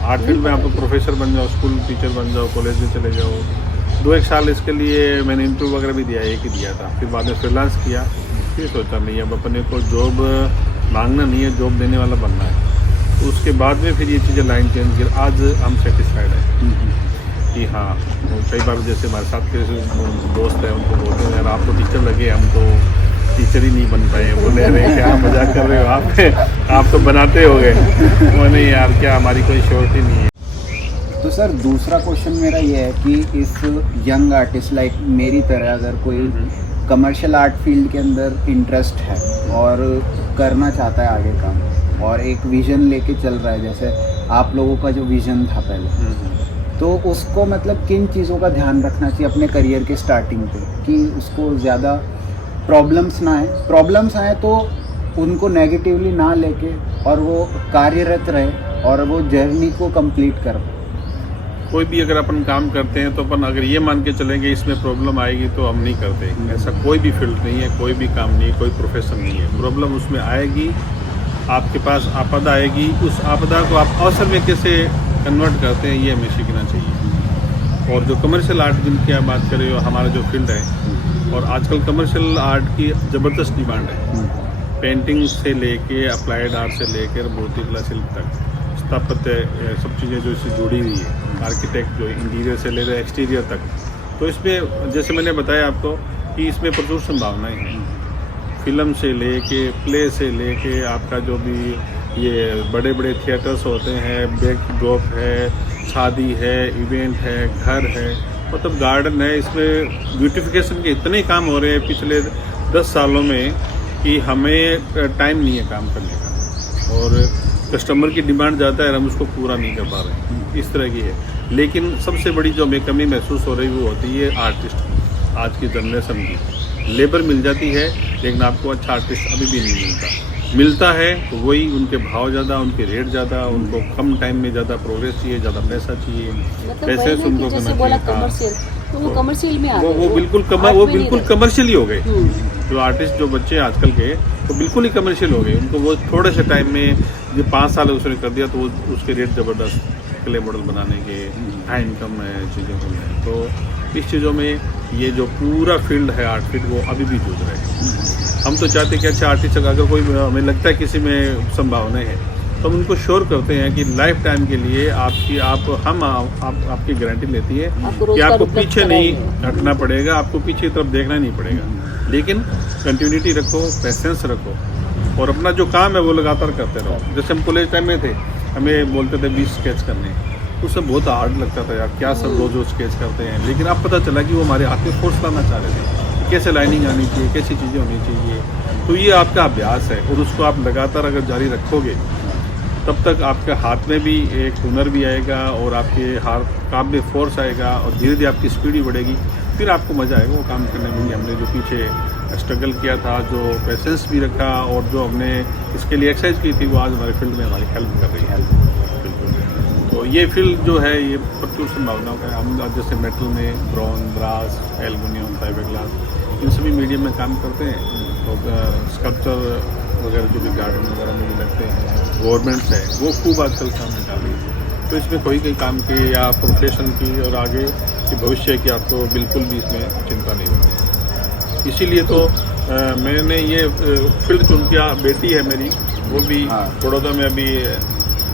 आर्ट फील्ड में आप प्रोफेसर बन जाओ, स्कूल टीचर बन जाओ, कॉलेज में चले जाओ। 2-1 साल इसके लिए मैंने इंटरव्यू वगैरह भी दिया, एक ही दिया था, फिर बाद में फ्रीलांस किया, फिर सोचा नहीं अब अपने को जॉब मांगना नहीं है, जॉब देने वाला बनना है। उसके बाद में फिर ये चीज़ें लाइन चेंज की, आज हम सेटिस्फाइड है कि हाँ। कई बार जैसे हमारे साथ के दोस्त हैं उनको बोलते हैं यार आप तो टीचर लगे, हम तो टीचर ही नहीं बन पाए। बोले अरे क्या मजाक कर रहे हो आप तो बनाते हो गए। मैंने यार क्या हमारी कोई श्योरिटी नहीं है। तो सर दूसरा क्वेश्चन मेरा ये है कि इस यंग आर्टिस्ट लाइक मेरी तरह अगर कोई कमर्शियल आर्ट फील्ड के अंदर इंटरेस्ट है और करना चाहता है आगे काम और एक विज़न लेके चल रहा है, जैसे आप लोगों का जो विज़न था पहले, तो उसको मतलब किन चीज़ों का ध्यान रखना चाहिए अपने करियर के स्टार्टिंग पे कि उसको ज़्यादा प्रॉब्लम्स ना आए, प्रॉब्लम्स आए तो उनको नेगेटिवली ना लेके और वो कार्यरत रहे और वो जर्नी को कंप्लीट कर पाए। कोई भी अगर अपन काम करते हैं तो अपन अगर ये मान के चलेंगे इसमें प्रॉब्लम आएगी तो हम नहीं करते। ऐसा कोई भी फील्ड नहीं है, कोई भी काम नहीं है, कोई प्रोफेशन नहीं है। प्रॉब्लम उसमें आएगी, आपके पास आपदा आएगी, उस आपदा को आप अवसर में कैसे कन्वर्ट करते हैं ये हमें सीखना चाहिए। और जो कमर्शियल आर्ट जिनकी आप बात कर रहे हो, हमारा जो फील्ड है, और आजकल कमर्शियल आर्ट की ज़बरदस्त डिमांड है। पेंटिंग से लेके अप्लाइड आर्ट से लेकर मूर्तिकला शिल्प तक, स्थापत्य, सब चीज़ें जो इससे जुड़ी हुई है, आर्किटेक्ट जो इंटीरियर से लेकर एक्सटीरियर तक। तो इसमें जैसे मैंने बताया आपको कि इसमें प्रचुर संभावनाएं हैं। फिल्म से लेके, प्ले से लेके, आपका जो भी ये बड़े बड़े थिएटर्स होते हैं, बैकड्रॉप है, शादी है, इवेंट है, घर है, मतलब गार्डन है, इसमें ब्यूटिफिकेशन के इतने काम हो रहे हैं पिछले 10 सालों में कि हमें टाइम नहीं है काम करने का, और कस्टमर की डिमांड ज़्यादा है, हम उसको पूरा नहीं कर पा रहे हैं, इस तरह की है। लेकिन सबसे बड़ी जो हमें कमी महसूस हो रही वो होती है आर्टिस्ट। आज की जनरेशन की लेबर मिल जाती है, लेकिन आपको अच्छा आर्टिस्ट अभी भी नहीं मिलता है। तो वही उनके भाव ज़्यादा, उनके रेट ज़्यादा, उनको कम टाइम में ज़्यादा प्रोग्रेस चाहिए, ज़्यादा पैसा चाहिए, मतलब पैसे वही है उनको कि जैसे करना बोला चाहिए। कमर्शियल, तो वो कमर्शियल में आ गए, वो बिल्कुल आर्ट में नहीं रहे। कमर्शियल ही हो गए। हम्म। जो आर्टिस्ट जो बच्चे आजकल के, तो बिल्कुल ही कमर्शियल हो गए। उनको वो थोड़े से टाइम में, जो 5 साल उसने कर दिया, तो वो उसके रेट ज़बरदस्त, क्ले मॉडल बनाने के, हाई इनकम है, चीज़ों को है। तो इस चीज़ों में ये जो पूरा फील्ड है आर्ट फील्ड, वो अभी भी जूझ रहे हैं। हम तो चाहते हैं कि अच्छा आर्टिस्ट, अगर कोई हमें लगता है किसी में संभावनाएं हैं, तो हम उनको श्योर करते हैं कि लाइफ टाइम के लिए आपकी गारंटी लेती है कि आपको पीछे नहीं हटना पड़ेगा, आपको पीछे तरफ देखना नहीं पड़ेगा। लेकिन कंटिन्यूटी रखो, पेशेंस रखो, और अपना जो काम है वो लगातार करते रहो। जैसे हम कॉलेज टाइम में थे, हमें बोलते थे 20 स्केच करने, उससे बहुत हार्ड लगता था यार, क्या सब रोज स्केच करते हैं। लेकिन अब पता चला कि वो हमारे हाथ में फोर्स लाना चाह रहे थे, कैसे लाइनिंग आनी चाहिए, कैसी चीज़ें होनी चाहिए। तो ये आपका अभ्यास है, और उसको आप लगातार अगर जारी रखोगे, तब तक आपके हाथ में भी एक हुनर भी आएगा, और आपके हाथ काम में फोर्स आएगा, और धीरे धीरे आपकी स्पीड भी बढ़ेगी। फिर आपको मज़ा आएगा वो काम करने में। हमने जो पीछे स्ट्रगल किया था, जो पेशेंस भी रखा, और जो हमने इसके लिए एक्सरसाइज की थी, वो आज हमारे फील्ड में हमारी हेल्प कर रही है। बिल्कुल। तो ये फील्ड जो है ये प्रचुर संभावनाओं का है। हम जैसे मेटल में bronze, brass, aluminium, fibre glass, इन सभी मीडियम में काम करते हैं। और स्कल्पचर वगैरह जो भी गार्डन वगैरह में भी लगते हैं, गवर्नमेंट्स है वो खूब आजकल काम निकाल रही है। तो इसमें कोई काम की या प्रोफेशन की और आगे के भविष्य की आपको बिल्कुल भी इसमें चिंता नहीं होती। इसीलिए तो मैंने ये फील्ड चुन किया। बेटी है मेरी, वो भी बड़ौदा में अभी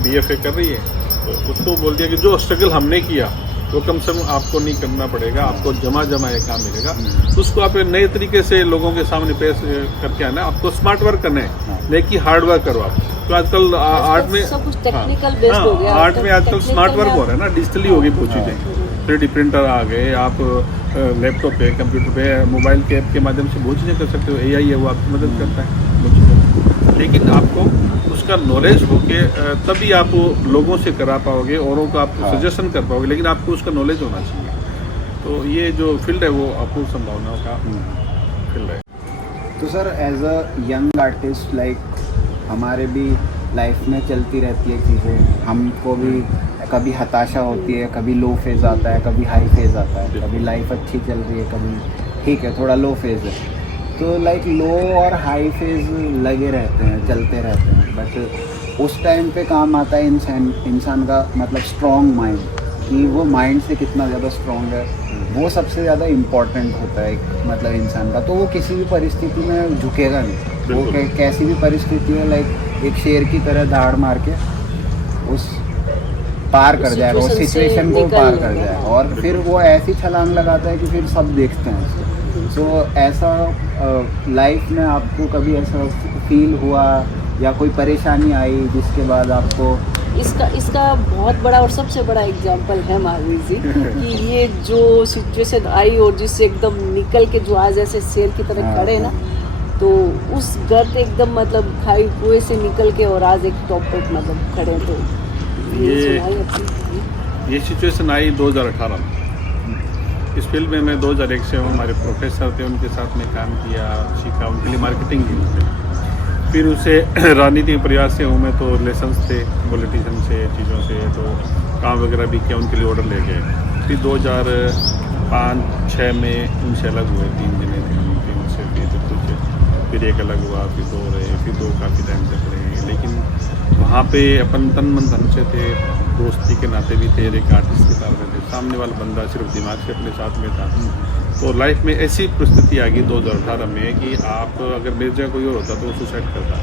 BFA कर रही है, तो उसको बोल दिया कि जो स्ट्रगल हमने किया वो कम से कम आपको नहीं करना पड़ेगा, आपको जमा ये काम मिलेगा। तो उसको आप नए तरीके से लोगों के सामने पेश करके आना, आपको स्मार्ट वर्क करना है, नहीं कि हार्ड वर्क करो आप। तो आजकल आर्ट में सब कुछ टेक्निकल बेस्ड हो गया। आर्ट में आजकल स्मार्ट वर्क हो रहा है ना, डिजिटली हो गई वो चीज़ें। 3D प्रिंटर आ गए, आप लैपटॉप पे, कंप्यूटर पे, मोबाइल के ऐप के माध्यम से बहुत चीज़ें कर सकते हो। AI है वो आपकी मदद करता है वो चीज़ें, लेकिन आपको उसका नॉलेज होके तभी आप लोगों से करा पाओगे, औरों को आप सजेशन कर पाओगे, लेकिन आपको उसका नॉलेज होना चाहिए। तो ये जो फील्ड है वो अपूर्व संभावनाओं का फील्ड है। तो sir as a young artist, like हमारे भी लाइफ में चलती रहती है चीज़ें, हमको भी कभी हताशा होती है, कभी लो फेज़ आता है, कभी हाई फेज़ आता है, कभी लाइफ अच्छी चल रही है, कभी ठीक है थोड़ा लो फेज़ है। तो लाइक लो और हाई फेज़ लगे रहते हैं, चलते रहते हैं, बट उस टाइम पे काम आता है इंसान का मतलब स्ट्रॉन्ग माइंड, कि वो माइंड से कितना ज़्यादा स्ट्रॉन्ग है, वो सबसे ज़्यादा इम्पॉर्टेंट होता है इंसान का। तो वो किसी भी परिस्थिति में झुकेगा नहीं, वो कैसी भी परिस्थिति हो, लाइक एक शेर की तरह दाड़ मार के उस पार कर जाएगा, उस सिचुएशन को पार कर जाएगा, और फिर वो ऐसी छलांग लगाता है कि फिर सब देखते हैं उसको। तो ऐसा लाइफ में आपको कभी ऐसा फील हुआ या कोई परेशानी आई जिसके बाद आपको इसका बहुत बड़ा और सबसे बड़ा एग्जाम्पल है महावीर जी कि ये जो सिचुएशन आई और जिससे एकदम निकल के जो आज ऐसे शेर की तरह खड़े ना, तो उस गर्त एकदम मतलब खाई कुएं से निकल के और आज एक टॉप पे मतलब खड़े। तो ये सिचुएशन आई 2018 में। इस फील्ड में मैं 2001 से हूँ। हमारे प्रोफेसर थे, उनके साथ में काम किया, सीखा, उनके लिए मार्केटिंग की। फिर उसे राजनीतिक प्रयास से हूँ मैं, तो रिलेशंस थे पॉलिटिशियन से, चीज़ों से, तो काम वगैरह भी किया, उनके लिए ऑर्डर ले गए। फिर 2005-06 में उनसे अलग हुए, 3 जने थे उनके, उनसे फिर एक अलग हुआ, फिर 2 रहे, फिर 2 काफ़ी टाइम तक रहे। लेकिन वहाँ पे अपन तन मन धन से थे, दोस्ती के नाते भी थे, एक आर्टिस्ट के साथ रहते, सामने वाला बंदा सिर्फ दिमाग से अपने साथ में था। तो लाइफ में ऐसी परिस्थिति आ गई 2018 में कि आप अगर मेरी जगह कोई और होता तो वो सुसाइड करता।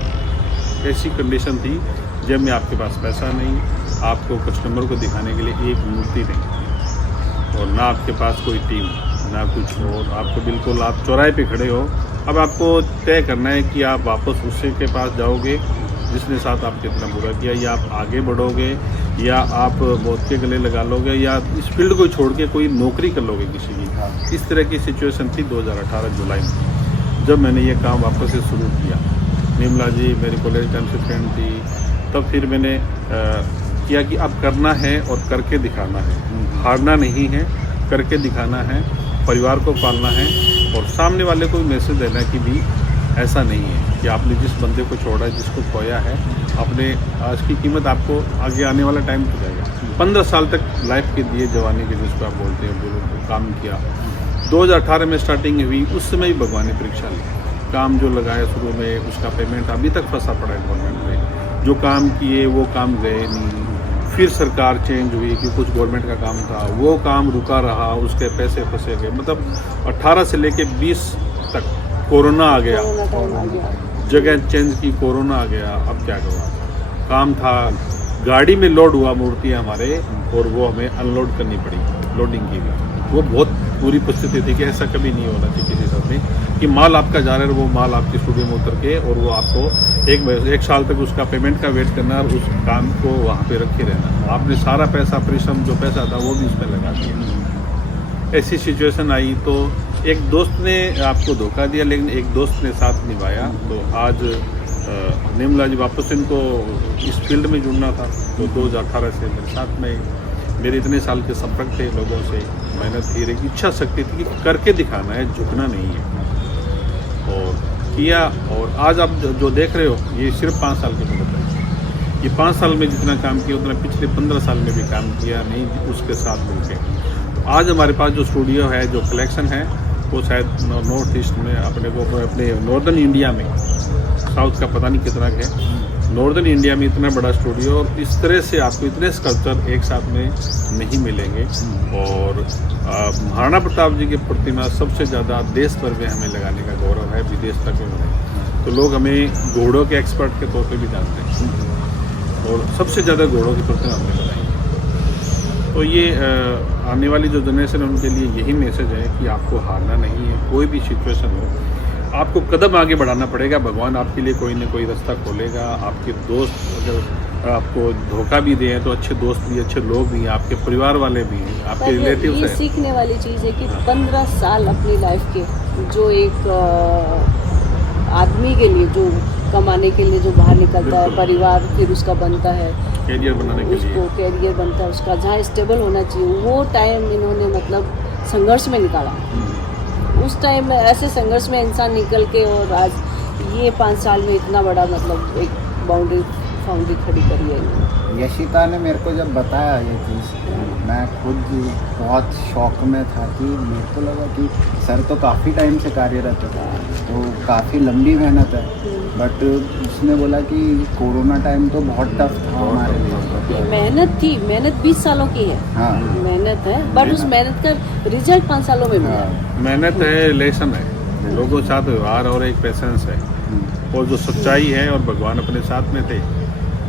ऐसी कंडीशन थी जब में आपके पास पैसा नहीं, आपको कस्टमर को दिखाने के लिए एक मूर्ति नहीं, और ना आपके पास कोई टीम, ना कुछ, और आपको बिल्कुल आप चौराहे पे खड़े हो। अब आपको तय करना है कि आप वापस उसी के पास जाओगे जिसने साथ आपको इतना बुरा किया, या आप आगे बढ़ोगे, या आप मौत के गले लगा लोगे, या इस फील्ड को छोड़ के कोई नौकरी कर लोगे किसी की। इस तरह की सिचुएशन थी 2018 जुलाई में, जब मैंने ये काम वापस से शुरू किया। निर्मला जी मेरी कॉलेज टाइम से फ्रेंड थी, तब फिर मैंने किया कि अब करना है और करके दिखाना है, हारना नहीं है, करके दिखाना है, परिवार को पालना है, और सामने वाले को भी मैसेज देना है कि भी ऐसा नहीं है कि आपने जिस बंदे को छोड़ा है, जिसको खोया है, अपने आज की कीमत आपको आगे आने वाला टाइम तो जाएगा। 15 साल तक लाइफ के दिए, जवानी के जिसको आप बोलते हैं, वो काम किया। 2018 में स्टार्टिंग हुई, उस समय भी भगवान ने परीक्षा ली। काम जो लगाया शुरू में, उसका पेमेंट अभी तक फंसा पड़ा है गवर्नमेंट में। जो काम किए वो काम गए नहीं। फिर सरकार चेंज हुई कि कुछ गवर्नमेंट का काम था, वो काम रुका रहा, उसके पैसे फंसे गए। मतलब 18 से लेके 20 तक कोरोना आ गया, जगह चेंज की, कोरोना आ गया। अब क्या करूँ, काम था, गाड़ी में लोड हुआ मूर्तियाँ हमारे, और वो हमें अनलोड करनी पड़ी, लोडिंग की भी। वो बहुत बुरी परिस्थिति थी कि ऐसा कभी नहीं होना चाहिए किसी साथ में, कि माल आपका जा रहा है, वो माल आपके स्टूडियो में उतर के, और वो आपको एक साल तक उसका पेमेंट का वेट करना, और उस काम को वहाँ पे रखे रहना। आपने सारा पैसा, परिश्रम जो पैसा था वो भी उसमें लगा दिया। ऐसी सिचुएशन आई तो एक दोस्त ने आपको धोखा दिया, लेकिन एक दोस्त ने साथ निभाया। तो आज निर्मला जी वापस इनको इस फील्ड में जुड़ना था, तो 2018 से मेरे साथ में, मेरे इतने साल के संपर्क थे लोगों से, मेहनत थी, एक इच्छा शक्ति थी कि करके दिखाना है, झुकना नहीं है, और किया। और आज आप जो देख रहे हो, ये सिर्फ 5 साल की मेहनत है। ये 5 साल में जितना काम किया उतना पिछले 15 साल में भी काम किया नहीं, उसके साथ मिलकर। आज हमारे पास जो स्टूडियो है, जो कलेक्शन है, वो शायद नॉर्थ ईस्ट में अपने नॉर्दर्न इंडिया में, साउथ का पता नहीं कितना है, नॉर्दर्न इंडिया में इतना बड़ा स्टूडियो, और इस तरह से आपको इतने स्कल्पचर एक साथ में नहीं मिलेंगे। और महाराणा प्रताप जी की प्रतिमा सबसे ज़्यादा देश भर में हमें लगाने का गौरव है, विदेश तक में बनाए। तो लोग हमें घोड़ों के एक्सपर्ट के तौर पे भी जानते हैं, और सबसे ज़्यादा घोड़ों की प्रतिमा हमने बनाई। तो ये आने वाली जो जनरेशन है उनके लिए यही मैसेज है कि आपको हारना नहीं है, कोई भी सिचुएशन हो, आपको कदम आगे बढ़ाना पड़ेगा। भगवान आपके लिए कोई ना कोई रास्ता खोलेगा। आपके दोस्त अगर आपको धोखा भी दें तो अच्छे दोस्त भी, अच्छे लोग भी हैं, आपके परिवार वाले भी हैं, आपके रिलेटिव्स ये हैं। सीखने वाली चीज़ है कि 15 साल अपनी लाइफ के, जो एक आदमी के लिए जो कमाने के लिए जो बाहर निकलता है, परिवार फिर उसका बनता है, कैरियर बनाने के उसको लिए कैरियर बनता है उसका, जहाँ स्टेबल होना चाहिए, वो टाइम इन्होंने मतलब संघर्ष में निकाला। उस टाइम में ऐसे संघर्ष में इंसान निकल के, और आज ये 5 साल में इतना बड़ा मतलब एक बाउंड्री खड़ी करी है। यशिता ने मेरे को जब बताया ये चीज़, मैं खुद बहुत शौक में था कि मेरे को लगा कि सर तो काफ़ी टाइम से कार्यरत था, तो काफ़ी लंबी मेहनत है, बट उसने बोला कि कोरोना टाइम तो बहुत टफ था हमारे लिए। मेहनत थी, मेहनत 20 सालों की है, हाँ, मेहनत है, बट उस मेहनत का रिजल्ट 5 सालों में मिला। हाँ, मेहनत है, रिलेशन है, लोगों के साथ व्यवहार, और एक पेशेंस है, और जो सच्चाई है, और भगवान अपने साथ में थे।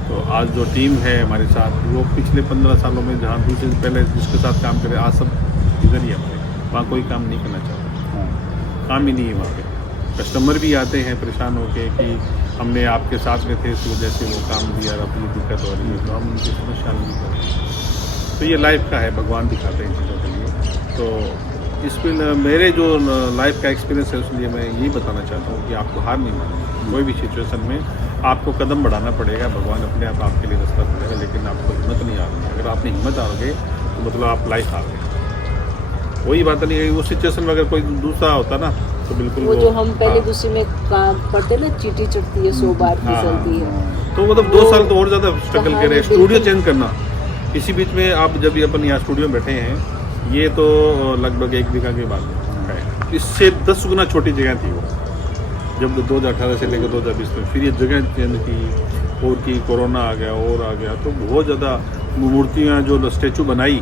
तो आज जो टीम है हमारे साथ, वो पिछले 15 सालों में जहाँ दूसरे से पहले जिसके साथ काम करे, आज सब इधर ही हमारे, वहाँ कोई काम नहीं करना चाहता, हाँ, काम ही नहीं है वहाँ पे। कस्टमर भी आते हैं परेशान होके कि हमने आपके साथ में थे, इस वजह से वो काम दिया, अपनी दिक्कत हो रही है, तो हम उनकी समस्या नहीं करते। तो ये लाइफ का है, भगवान दिखाते हैं चीज़ों के लिए। तो इसमें मेरे जो लाइफ का एक्सपीरियंस है, इसलिए मैं यही बताना चाहता हूँ कि आपको हार नहीं माननी, कोई भी सिचुएशन में आपको कदम बढ़ाना पड़ेगा। भगवान अपने आप आपके लिए रास्ता खोलेगा, लेकिन आपको हिम्मत नहीं हारनी। अगर आपने हिम्मत हारोगे तो मतलब आप लाइफ हार गए। वही बात नहीं है, वो सिचुएशन में अगर कोई दूसरा होता ना तो बिल्कुल वो जो हम पहले हाँ, दूसरे में कहाँ पढ़ते ना, चीटी चढ़ती है 100 बार फिसलती है। तो मतलब 2 साल तो और ज़्यादा स्ट्रगल कहानी करे, स्टूडियो बिल्कुल। चेंज करना। इसी बीच में आप जब ये अपन यहाँ स्टूडियो में बैठे हैं, ये तो लगभग 1 बीघा की बात है, इससे 10 गुना छोटी जगह थी वो, जब 2018 से लेकर 2020 में। फिर ये जगह चेंज की और की कोरोना आ गया और आ गया, तो बहुत ज़्यादा मूर्तियाँ जो स्टैचू बनाई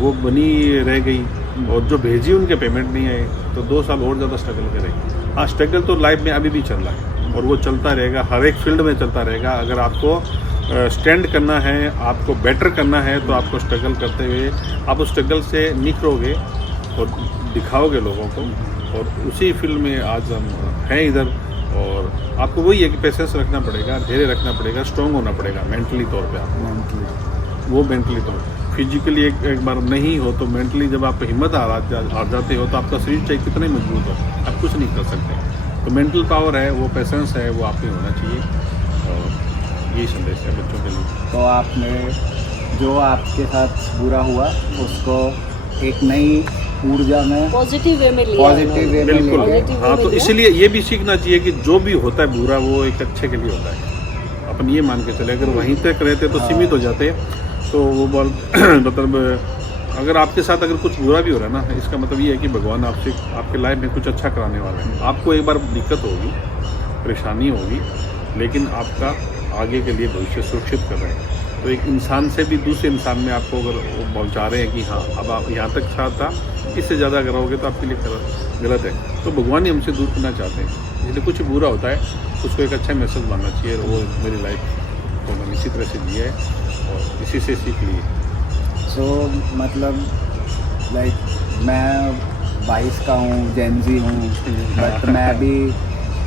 वो बनी रह गई, और जो भेजी उनके पेमेंट नहीं आए, तो 2 साल और ज़्यादा स्ट्रगल करेंगे। हाँ, स्ट्रगल तो लाइफ में अभी भी चल रहा है और वो चलता रहेगा, हर एक फील्ड में चलता रहेगा। अगर आपको स्टैंड करना है, आपको बेटर करना है, तो आपको स्ट्रगल करते हुए आप उस स्ट्रगल से निखरोगे और दिखाओगे लोगों को। और उसी फील्ड में आज हम हैं इधर, और आपको वही है कि पेशेंस रखना पड़ेगा, धैर्य रखना पड़ेगा, स्ट्रॉन्ग होना पड़ेगा मेंटली तौर पे। आप वो मेंटली तौर, फिजिकली एक बार नहीं हो तो मेंटली जब आप हिम्मत हार जाते हो, तो आपका शरीर चाहे कितना ही मजबूत हो, आप कुछ नहीं कर सकते। तो मेंटल पावर है, वो पेशेंस है, वो आप में होना चाहिए। और यही संदेश है बच्चों के लिए। तो आपने जो आपके साथ बुरा हुआ उसको एक नई ऊर्जा में, पॉजिटिव वे में लिया, पॉजिटिव वे में बिल्कुल। ले गए। Positive हाँ, way तो में इसलिए ये भी सीखना चाहिए कि जो भी होता है बुरा, वो एक अच्छे के लिए होता है। अपन ये मान के चले, अगर वहीं तक रहते तो सीमित हो जाते, तो वो बोल मतलब अगर आपके साथ अगर कुछ बुरा भी हो रहा है ना, इसका मतलब ये है कि भगवान आपसे आपके लाइफ में कुछ अच्छा कराने वाला है। आपको एक बार दिक्कत होगी, परेशानी होगी, लेकिन आपका आगे के लिए भविष्य सुरक्षित कर रहे हैं। तो एक इंसान से भी दूसरे इंसान में आपको अगर पहुंचा रहे हैं कि हाँ, अब आप यहाँ तक साथ था, इससे ज़्यादा अगर रहोगे तो आपके लिए गलत है। तो भगवान ही हमसे दूर करना चाहते हैं। इसलिए कुछ बुरा होता है, उसको एक अच्छा मैसेज मानना चाहिए। वो मेरी लाइफ को मैंने इसी तरह से जी है और इसी से सीख ली है। सो मतलब लाइक मैं 22 का हूँ, जेनजी हूँ, बट मैं भी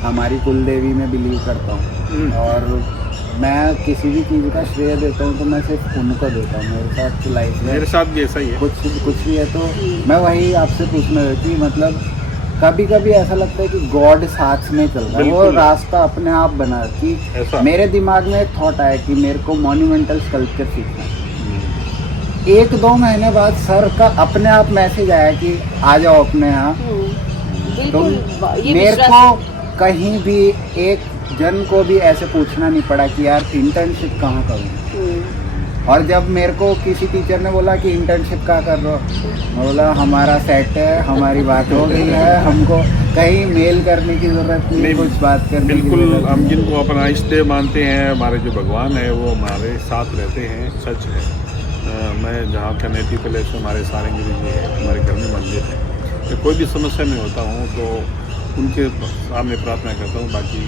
हमारी कुल देवी में बिलीव करता हूँ, और मैं किसी भी चीज़ का श्रेय देता हूँ तो मैं सिर्फ उनको देता हूँ। मेरे साथ लाइफ में मेरे साथ भी ऐसा ही है। कुछ भी है तो मैं वही आपसे पूछना है कि मतलब कभी कभी ऐसा लगता है कि गॉड साथ में चल रहा है, वो बिल्कुल। रास्ता अपने आप बना कि ऐसा। मेरे दिमाग में एक थॉट आया कि मेरे को मॉन्यूमेंटल स्कल्पचर सीखना है। 1-2 महीने बाद सर का अपने आप मैसेज आया कि आ जाओ अपने यहाँ। तो बिल्कुल, ये मेरे विश्वास को कहीं भी एक जन को भी ऐसे पूछना नहीं पड़ा कि यार इंटर्नशिप कहाँ करूँ। और जब मेरे को किसी टीचर ने बोला कि इंटर्नशिप कहाँ कर रहे हो, मैं बोला हमारा सेट है, हमारी बात हो गई है, हमको कहीं मेल करने की ज़रूरत नहीं, कुछ बात करने की बिल्कुल। ज़रूरत हम नहीं। जिनको अपना इष्ट देव मानते हैं, हमारे जो भगवान है, वो हमारे साथ रहते हैं, सच है। मैं जहाँ का नेटिव प्लेस हमारे सारंगी जी है, हमारे घर में मंदिर है। मैं कोई भी समस्या में होता हूँ तो उनके सामने प्रार्थना करता हूँ। बाकी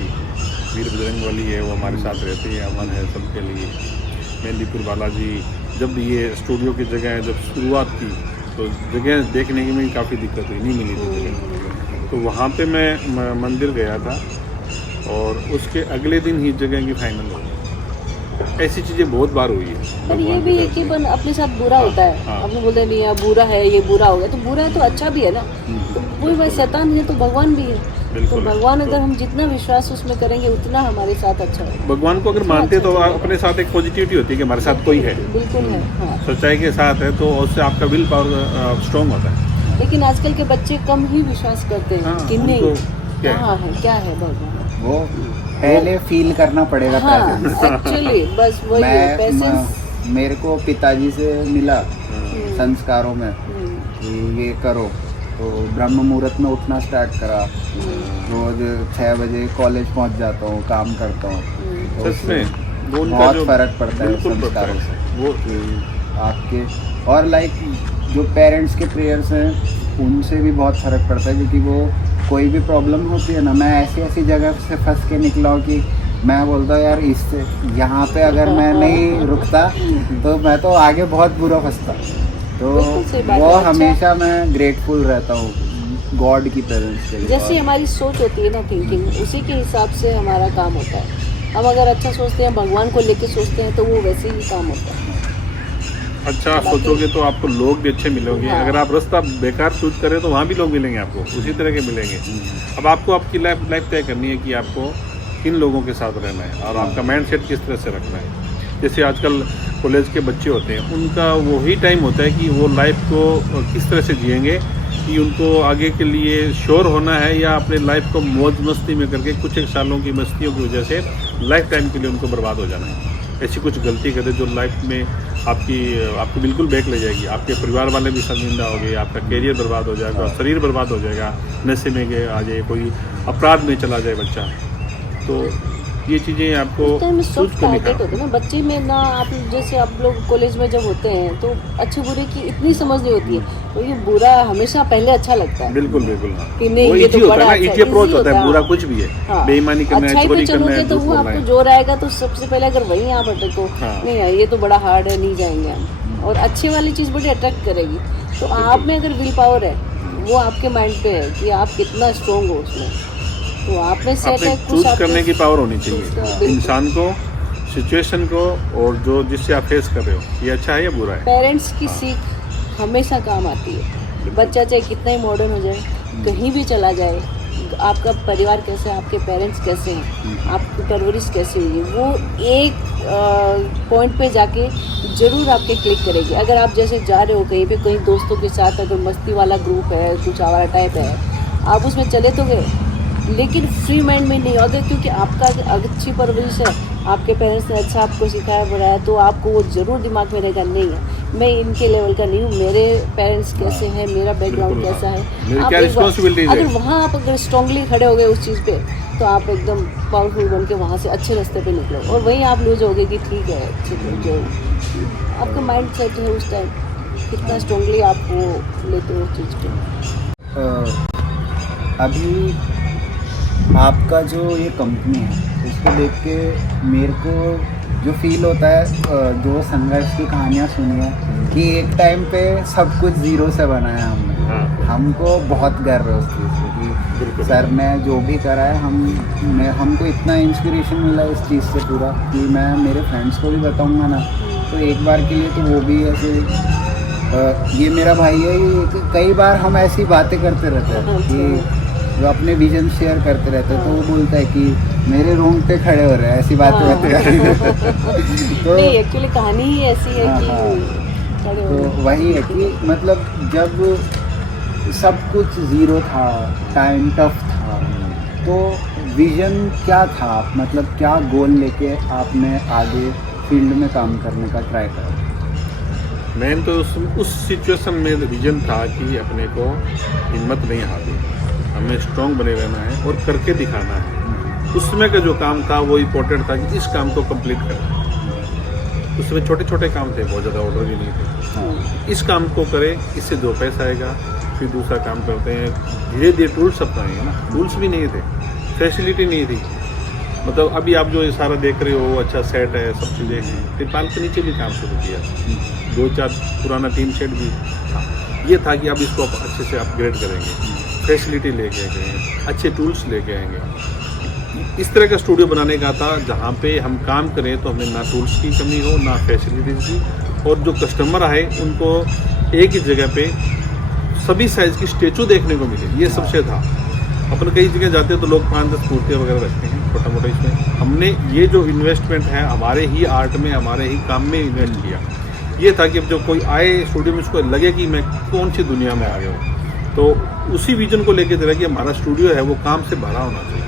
वीर बजरंग वाली है, वो हमारे साथ रहते हैं, अमन है सबके लिए। मेहंदीपुर बालाजी, जब ये स्टूडियो की जगह जब शुरुआत की तो जगह देखने की में काफ़ी दिक्कत हुई, नहीं मिली थी जगह। तो वहाँ पे मैं मंदिर गया था और उसके अगले दिन ही जगह की फाइनल हो गई। ऐसी चीज़ें बहुत बार हुई है। पर ये भगवान भी की है तरफ कि से। बन अपने साथ बुरा होता है, हाँ। अपने बोलते नहीं यार बुरा है, ये बुरा हो गया, तो बुरा है तो अच्छा भी है ना। तो वही भाई शैतान है तो भगवान भी है। तो बिल्कुल। भगवान अगर हम जितना विश्वास उसमें करेंगे उतना हमारे साथ अच्छा है। भगवान को अगर मानते तो अपने साथ एक पॉजिटिविटी होती है कि हमारे साथ कोई है, बिल्कुल है, हाँ। सच्चाई के साथ है, तो उससे आपका विल पावर स्ट्रॉन्ग होता है। लेकिन आजकल के बच्चे कम ही विश्वास करते हैं हाँ, कि उनको नहीं क्या है? कहाँ है, क्या है भगवान। वो पहले फील करना पड़ेगा हाँ, प्रेजेंस। एक्चुअली बस वही है, पेशेंस। मेरे को पिताजी से मिला संस्कारों में हम्म, कि ये करो, तो ब्रह्म मुहूर्त में उठना स्टार्ट करा। रोज 6 बजे कॉलेज पहुंच जाता हूँ, काम करता हूँ। तो सच में वो उनका बहुत जो फर्क पड़ता है बिल्कुल पड़ता संस्कारों है। से वो कि आपके, और लाइक जो पेरेंट्स के प्रेयर्स हैं उनसे भी बहुत फ़र्क पड़ता है, क्योंकि वो कोई भी प्रॉब्लम होती है ना, मैं ऐसी ऐसी जगह से फंस के निकला हूँ कि मैं बोलता हूँ यार इससे यहाँ पे अगर मैं नहीं रुकता तो मैं तो आगे बहुत बुरा फंसता। तो बिल्कुल सही बात वो है, अच्छा। हमेशा मैं ग्रेटफुल रहता हूँ गॉड की प्रेजेंस के लिए। जैसी हमारी सोच होती है ना, थिंकिंग, उसी के हिसाब से हमारा काम होता है। हम अगर अच्छा सोचते हैं, भगवान को लेके सोचते हैं, तो वो वैसे ही काम होता है। अच्छा सोचोगे तो आपको लोग भी अच्छे मिलेंगे। हाँ। अगर आप रास्ता बेकार चूज करें तो वहाँ भी लोग मिलेंगे आपको, उसी तरह के मिलेंगे। अब आपको आपकी लाइफ तय करनी है कि आपको किन लोगों के साथ रहना है और आपका माइंड सेट किस तरह से रखना है। जैसे आजकल कॉलेज के बच्चे होते हैं, उनका वही टाइम होता है कि वो लाइफ को किस तरह से जिएंगे कि उनको आगे के लिए श्योर होना है या अपने लाइफ को मौज मस्ती में करके कुछ एक सालों की मस्तियों की वजह से लाइफ टाइम के लिए उनको बर्बाद हो जाना है। ऐसी कुछ गलती करे जो लाइफ में आपको बिल्कुल बैक ले जाएगी, आपके परिवार वाले भी शर्मिंदा हो गए, आपका कैरियर बर्बाद हो जाएगा, शरीर बर्बाद हो जाएगा, नशे में आ जाए, कोई अपराध में चला जाए बच्चा। तो ये चीज़ें आपको सोच को टारगेट होते हैं ना बच्चे में ना। आप जैसे आप लोग कॉलेज में जब होते हैं तो अच्छे बुरे की इतनी समझ नहीं होती है, तो ये बुरा हमेशा पहले अच्छा लगता है। बिल्कुल बिल्कुल कि नहीं ये तो बड़ा अच्छा अप्रोच होता है, बुरा कुछ भी है, बेईमानी करना है, चोरी करना है, तो वो आपको जोर आएगा तो सबसे पहले अगर वही आप अटको नहीं यार ये तो बड़ा हार्ड है, नहीं जाएंगे हम। और अच्छे वाली चीज़ बड़ी अट्रैक्ट करेगी। तो आप में अगर विल पावर है वो आपके माइंड पे है कि आप कितना स्ट्रोंग हो उसमें, तो आप में सेट है चूज करने की पावर होनी चाहिए इंसान को, सिचुएशन को, और जो जिससे आप फेस कर रहे हो ये अच्छा है या बुरा है। पेरेंट्स की सीख हमेशा काम आती है। बच्चा चाहे कितना ही मॉडर्न हो जाए, कहीं भी चला जाए, आपका परिवार कैसे है, आपके पेरेंट्स कैसे हैं, आपकी परवरिश कैसी हुई है, वो एक पॉइंट पे जाके ज़रूर आपके क्लिक करेगी। अगर आप जैसे जा रहे हो कहीं पे, कहीं दोस्तों के साथ अगर मस्ती वाला ग्रुप है, कुछ आवारा टाइप है, आप उसमें चले तो गए लेकिन फ्री माइंड में नहीं होगा, क्योंकि आपका अच्छी परवरिश है, आपके पेरेंट्स ने अच्छा आपको सिखाया बढ़ाया, तो आपको वो ज़रूर दिमाग में रहेगा नहीं है मैं इनके लेवल का नहीं हूँ, मेरे पेरेंट्स कैसे हैं, मेरा बैकग्राउंड कैसा है। आप अगर वहाँ आप अगर स्ट्रांगली खड़े हो गए उस चीज़ पे, तो आप एकदम पावरफुल बन के वहाँ से अच्छे रास्ते पे निकलो, और वहीं आप लूज हो गए कि ठीक है जो आपका माइंड सेट है उस टाइम, कितना स्ट्रांगली आप वो लेते हो उस चीज़ को। अभी आपका जो ये कंपनी है उसको देख के मेरे को जो फील होता है, जो संघर्ष की कहानियाँ सुनी है कि एक टाइम पे सब कुछ ज़ीरो से बनाया हमने, हमको बहुत गर्व है उस चीज़ से कि सर ने जो भी करा है हमको इतना इंस्पिरेशन मिला इस चीज़ से पूरा कि मैं मेरे फ्रेंड्स को भी बताऊंगा ना तो एक बार के लिए तो वो भी ऐसे ये मेरा भाई है, ये कई बार हम ऐसी बातें करते रहते हैं कि जो अपने विजन शेयर करते रहते हैं, तो वो बोलता है कि मेरे रोंग पे खड़े हो रहे हैं, ऐसी बातें तो नहीं एक्चुअली कहानी ही ऐसी है कि तो वही है कि मतलब जब सब कुछ ज़ीरो था, टाइम टफ था, तो विजन क्या था, मतलब क्या गोल लेके आपने आगे फील्ड में काम करने का ट्राई करा? मैंने तो उस सिचुएशन में विजन था कि अपने को हिम्मत नहीं हारनी, हमें स्ट्रॉन्ग बने रहना है और करके दिखाना है। उस समय का जो काम था वो इम्पोर्टेंट था कि इस काम को कंप्लीट करना। उसमें छोटे छोटे काम थे, बहुत ज़्यादा ऑर्डर भी नहीं थे। इस काम को करें, इससे 2 पैसा आएगा, फिर दूसरा काम करते हैं, धीरे धीरे टूल्स अपनाएंगे ना। टूल्स भी नहीं थे, फैसिलिटी नहीं थी, मतलब अभी आप जो ये सारा देख रहे हो अच्छा सेट है, सब चीज़ें हैं। तिरपाल के नीचे भी काम शुरू किया, 2-4 पुराना टीम सेट भी था। ये था कि अब इसको अच्छे से अपग्रेड करेंगे, फैसिलिटी लेके आएंगे, अच्छे टूल्स लेके आएंगे। इस तरह का स्टूडियो बनाने का था जहाँ पे हम काम करें तो हमें ना टूल्स की कमी हो, ना फैसिलिटीज़ की, और जो कस्टमर आए उनको एक ही जगह पे सभी साइज़ की स्टेचू देखने को मिले। ये सबसे था। अपन कई जगह जाते हैं तो लोग 5-10 मूर्तियाँ वगैरह रखते हैं छोटा मोटा। इसमें हमने ये जो इन्वेस्टमेंट है हमारे ही आर्ट में, हमारे ही काम में इन्वेस्ट किया। ये था कि अब जो कोई आए स्टूडियो में उसको लगे कि मैं कौन सी दुनिया में आ गया हूँ। तो उसी विजन को लेके चला कि हमारा स्टूडियो है वो काम से भरा होना चाहिए।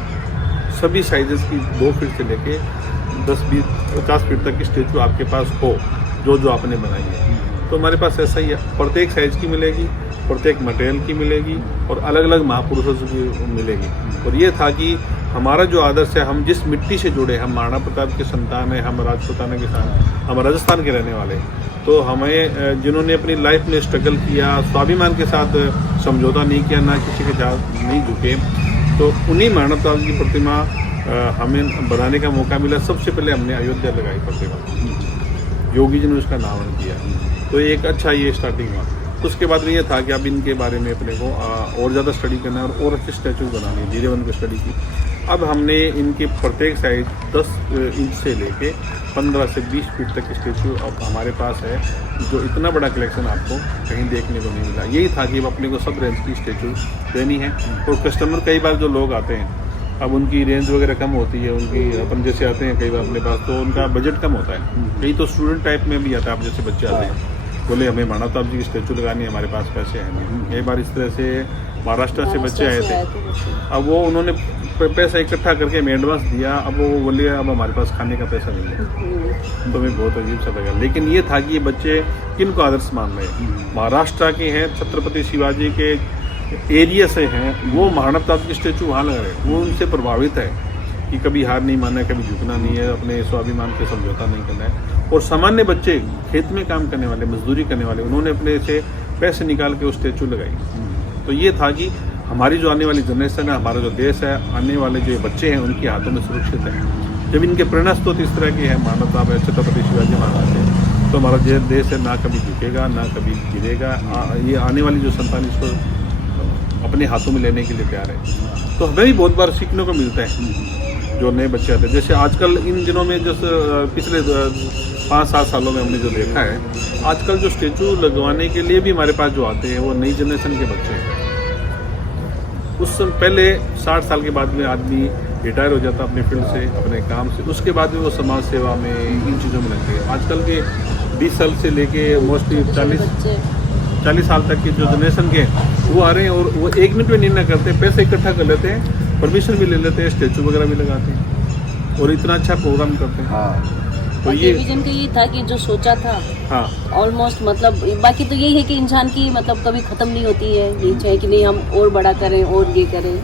सभी साइजेस की 2 फीट से लेके 10-20-50 फीट तक की स्टेचू आपके पास हो, जो आपने बनाई है। तो हमारे पास ऐसा ही है, प्रत्येक साइज की मिलेगी, प्रत्येक मटेरियल की मिलेगी, और अलग अलग महापुरुषों की मिलेगी। और ये था कि हमारा जो आदर्श है, हम जिस मिट्टी से जुड़े, हम महाराणा प्रताप के संतान हैं, हम राजपूताना के साथ, हम राजस्थान के रहने वाले हैं। तो हमें जिन्होंने अपनी लाइफ में स्ट्रगल किया, स्वाभिमान के साथ समझौता नहीं किया, ना किसी के साथ नहीं झुके, तो उन्हीं महाराणा प्रताप की प्रतिमा हमें बनाने का मौका मिला। सबसे पहले हमने अयोध्या लगाई प्रतिमा, योगी जी ने उसका नामकरण किया। तो एक अच्छा ये स्टार्टिंग हुआ। उसके बाद ये था कि अब इनके बारे में अपने को और ज़्यादा स्टडी करना है और अच्छे स्टैचू बनाने, धीरे बन के स्टडी की। अब हमने इनके प्रत्येक साइज 10 इंच से लेके 15 से 20 फीट तक स्टैचू अब हमारे पास है, जो इतना बड़ा कलेक्शन आपको कहीं देखने को नहीं मिला। यही था कि अब अपने को सब रेंज की स्टैचू देनी है। और कस्टमर कई बार जो लोग आते हैं, अब उनकी रेंज वगैरह कम होती है, उनकी अपन जैसे आते हैं कई बार अपने पास, तो उनका बजट कम होता है। कई तो स्टूडेंट टाइप में भी आता है, आप जैसे बच्चे आते हैं बोले हमें मानव ताप जी की स्टैचू लगानी है, हमारे पास पैसे हैं नहीं। एक बार इस तरह से महाराष्ट्र से बच्चे आए थे, अब वो उन्होंने पैसा इकट्ठा करके हमें एडवांस दिया, अब वो बोले अब हमारे पास खाने का पैसा नहीं है। तो हमें बहुत अजीब सा लगा, लेकिन ये था कि ये बच्चे किन को आदर्श मान रहे हैं, महाराष्ट्र के हैं, छत्रपति शिवाजी के एरिया से हैं, वो मानव ताप की स्टैचू वहाँ लगा रहे हैं, वो उनसे प्रभावित है कि कभी हार नहीं मानना है, कभी झुकना नहीं है, अपने स्वाभिमान पे समझौता नहीं करना है। और सामान्य बच्चे खेत में काम करने वाले, मजदूरी करने वाले, उन्होंने अपने से पैसे निकाल के वो स्टैचू लगाई। तो ये था कि हमारी जो आने वाली जनरेशन है, हमारा जो देश है, आने वाले जो बच्चे हैं उनके हाथों में सुरक्षित है। जब इनके प्रेरणा स्रोत इस तरह के हैं, मानव ताप है, छत्रपति शिवाजी महाराज है, तो हमारा जो देश है ना कभी झुकेगा ना कभी गिरेगा। ये आने वाली जो संतान इसको अपने हाथों में लेने के लिए तैयार है। तो हमें भी बहुत बार सीखने को मिलता है जो नए बच्चे आते हैं। जैसे आजकल इन दिनों में जो पिछले 5-7 सालों में हमने जो देखा है, आजकल जो स्टैचू लगवाने के लिए भी हमारे पास जो आते हैं वो नई जनरेशन के बच्चे हैं। उस समय पहले 60 साल के बाद में आदमी रिटायर हो जाता अपने फील्ड से, अपने काम से, उसके बाद में वो समाज सेवा में इन चीज़ों में लगते हैं। आजकल के 20 साल से लेके मोस्टली 40 साल तक के जो जनरेशन के वो आ रहे हैं और वो 1 मिनट में निर्णय करते हैं, पैसे इकट्ठा कर लेते हैं, परमिशन भी ले लेते हैं, स्टैचू वगैरह भी लगाते हैं और इतना अच्छा प्रोग्राम करते हैं। हाँ। तो ये विजन का ये था कि जो सोचा था हाँ ऑलमोस्ट, मतलब बाकी तो यही है कि इंसान की मतलब कभी ख़त्म नहीं होती है, ये चाहे कि नहीं हम और बड़ा करें और ये करें।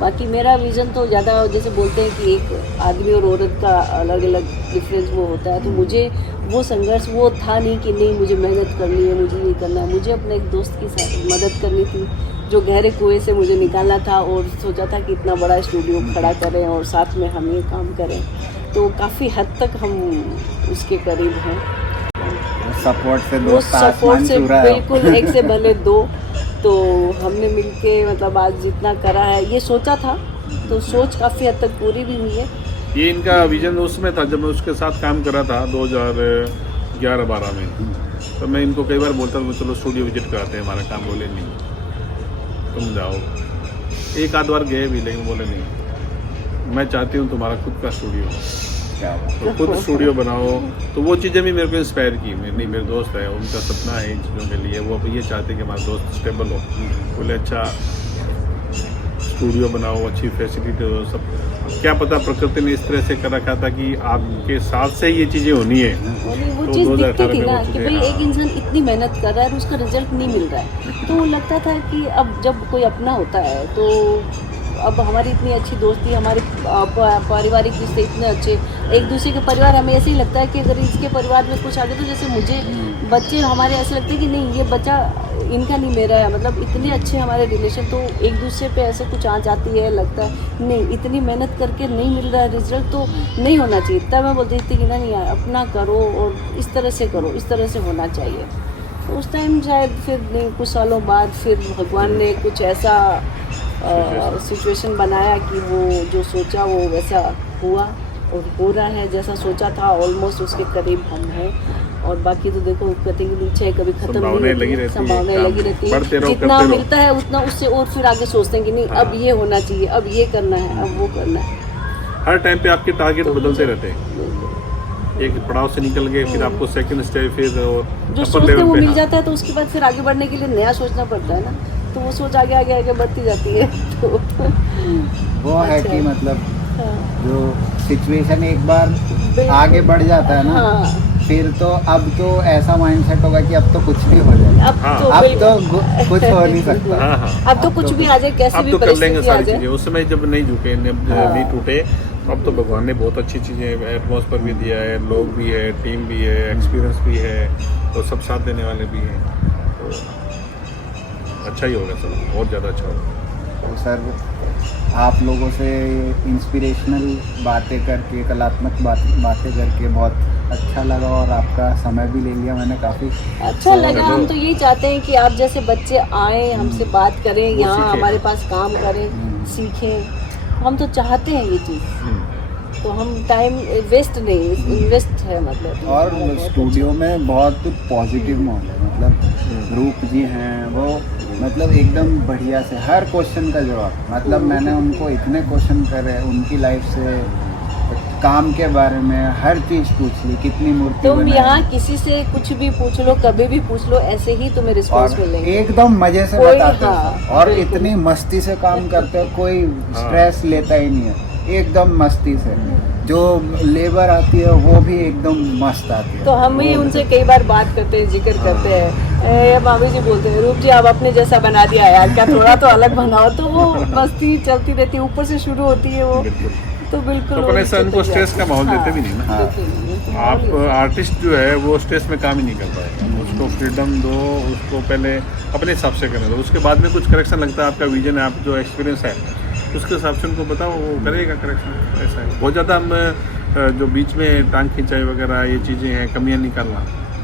बाकी मेरा विज़न तो ज़्यादा जैसे बोलते हैं कि एक आदमी और औरत का अलग अलग डिफरेंस वो होता है, तो मुझे वो संघर्ष वो था नहीं कि नहीं मुझे मेहनत करनी है, मुझे ये करना है। मुझे अपने एक दोस्त की मदद करनी थी जो गहरे कुएं से मुझे निकालना था और सोचा था कि इतना बड़ा स्टूडियो खड़ा करें और साथ में हम ये काम करें। तो काफ़ी हद तक हम उसके करीब हैं। सपोर्ट से वो दो सपोर्ट से है। बिल्कुल एक से भले दो। तो हमने मिलके मतलब आज जितना करा है, ये सोचा था तो सोच काफ़ी हद तक पूरी भी हुई है। ये इनका विजन उसमें था जब मैं उसके साथ काम कर रहा था 2011-12 में। तो मैं इनको कई बार बोलता था चलो स्टूडियो विजिट कराते हैं, हमारा काम। बोले नहीं तुम जाओ। एक आध बार गए भी लेकिन बोले नहीं, मैं चाहती हूँ तुम्हारा खुद का स्टूडियो, तो खुद स्टूडियो बनाओ। तो वो चीज़ें भी मेरे को इंस्पायर की। नहीं मेरे दोस्त है, उनका सपना है इन चीज़ों के लिए, वो ये चाहते हैं कि हमारा दोस्त स्टेबल हो। बोले अच्छा स्टूडियो बनाओ, अच्छी फैसिलिटी हो, सब। क्या पता प्रकृति ने इस तरह से कर रखा था कि आपके साथ से ये चीज़ें होनी है। वो तो चीज़ दिखती 2018 थी में ना वो कि चीज़ें, भाई हाँ। एक इंसान इतनी मेहनत कर रहा है और उसका रिजल्ट नहीं मिल रहा है, तो लगता था कि अब जब कोई अपना होता है तो अब हमारी इतनी अच्छी दोस्ती, हमारे पारिवारिक रिश्ते इतने अच्छे, एक दूसरे के परिवार, हमें ऐसे ही लगता है कि अगर इसके परिवार में कुछ आ गया तो जैसे मुझे बच्चे हमारे ऐसे लगते हैं कि नहीं ये बच्चा इनका नहीं मेरा है, मतलब इतने अच्छे हमारे रिलेशन। तो एक दूसरे पे ऐसे कुछ आ जाती है, लगता है नहीं इतनी मेहनत करके नहीं मिल रहा है रिजल्ट तो नहीं होना चाहिए। तब मैं बोलती थी कि नहीं यार अपना करो और इस तरह से करो, इस तरह से होना चाहिए। तो उस टाइम शायद फिर नहीं, कुछ सालों बाद फिर भगवान ने कुछ ऐसा सिचुएशन बनाया कि वो जो सोचा वो वैसा हुआ और हो रहा है जैसा सोचा था। ऑलमोस्ट उसके करीब हम हैं और बाकी तो देखो कहते हैं कि इच्छा है कभी खत्म नहीं होती, संभावनाएं लगी रहती है। जितना मिलता है उतना उससे और फिर आगे सोचते हैं कि नहीं अब ये होना चाहिए, अब ये करना है, अब वो करना है। हर टाइम पे आपके टारगेट बदलते रहते हैं। एक पड़ाव से निकल गए फिर आपको सेकंड स्टेज, फिर और जो सोचते हैं वो मिल जाता है तो उसके बाद फिर आगे बढ़ने के लिए नया सोचना पड़ता है ना, तो वो सोच आगे आगे आगे बढ़ती जाती है। तो वो है अच्छा। कि मतलब हाँ। जो सिचुएशन एक बार आगे बढ़ जाता है ना, हाँ। फिर तो अब तो ऐसा माइंडसेट होगा कि अब तो कुछ भी हो जाए, अब हाँ। तो अब बिल्कुल। तो कुछ हो नहीं सकता। हाँ हाँ अब तो कुछ भी आ जाए, कैसी अब भी तो कर लेंगे परिस्थिति आ सारी जाए। चीज़ें। उस समय जब नहीं झुके, हाँ। नहीं टूटे, अब तो भगवान ने बहुत अच्छी चीज़ें, एटमॉस्फेयर भी दिया है, लोग भी है, टीम भी है, एक्सपीरियंस भी है, तो सब साथ देने वाले भी हैं, तो अच्छा ही होगा सब, और ज़्यादा अच्छा होगा। तो सर आप लोगों से इंस्पिरेशनल बातें करके, कलात्मक बातें करके बहुत अच्छा लगा और आपका समय भी ले लिया मैंने काफ़ी। अच्छा लगा। हम तो यही चाहते हैं कि आप जैसे बच्चे आए, हमसे बात करें, वो यहाँ सीखें। हमारे पास काम करें, सीखें। हम तो चाहते हैं ये चीज़, तो हम टाइम वेस्ट नहीं, इन्वेस्ट है मतलब। और हमारा बहुत स्टूडियो में बहुत पॉजिटिव माहौल है, मतलब रूप जी हैं वो, मतलब एकदम बढ़िया से हर क्वेश्चन का जवाब, मतलब मैंने उनको इतने क्वेश्चन करे उनकी लाइफ से काम के बारे में हर चीज पूछ ली, कितनी मूर्ति तुम बनाई। यहाँ किसी से कुछ भी पूछ लो, कभी भी पूछ लो, ऐसे ही तुम्हें रिस्पॉन्स और मिलेंगे। एकदम मजे से कोई- बताते हो हाँ, और बिल्कुल। इतनी मस्ती से काम करते हो, कोई स्ट्रेस लेता ही नहीं है, एकदम मस्ती से। जो लेबर आती है वो भी एकदम मस्त आती है। तो हम ही उनसे कई बार बात करते हैं, जिक्र करते हैं, मामी जी बोलते हैं रूप जी आप अपने जैसा बना दिया यार, क्या थोड़ा तो अलग बनाओ। तो वो मस्ती चलती रहती है, ऊपर से शुरू होती है वो। बिल्कुल। तो बिल्कुल तो वो अपन ऐसा नीचे उनको तक स्ट्रेस का जाती है। माहौल देते हाँ, भी नहीं ना। हाँ। देते नहीं हैं, तो आप माहौल ही आर्टिस्ट जो है वो स्ट्रेस में काम ही नहीं कर पाएगा। उसको फ्रीडम दो, उसको पहले अपने हिसाब से करने दो, उसके बाद में कुछ करेक्शन लगता है, आपका विजन है, आप जो एक्सपीरियंस है उसके हिसाब से उनको बताओ, वो करेगा करेक्शन। ऐसा है बहुत ज़्यादा हम जो बीच में टांग खिंचाई वगैरह ये चीज़ें हैं, कमियाँ निकालना,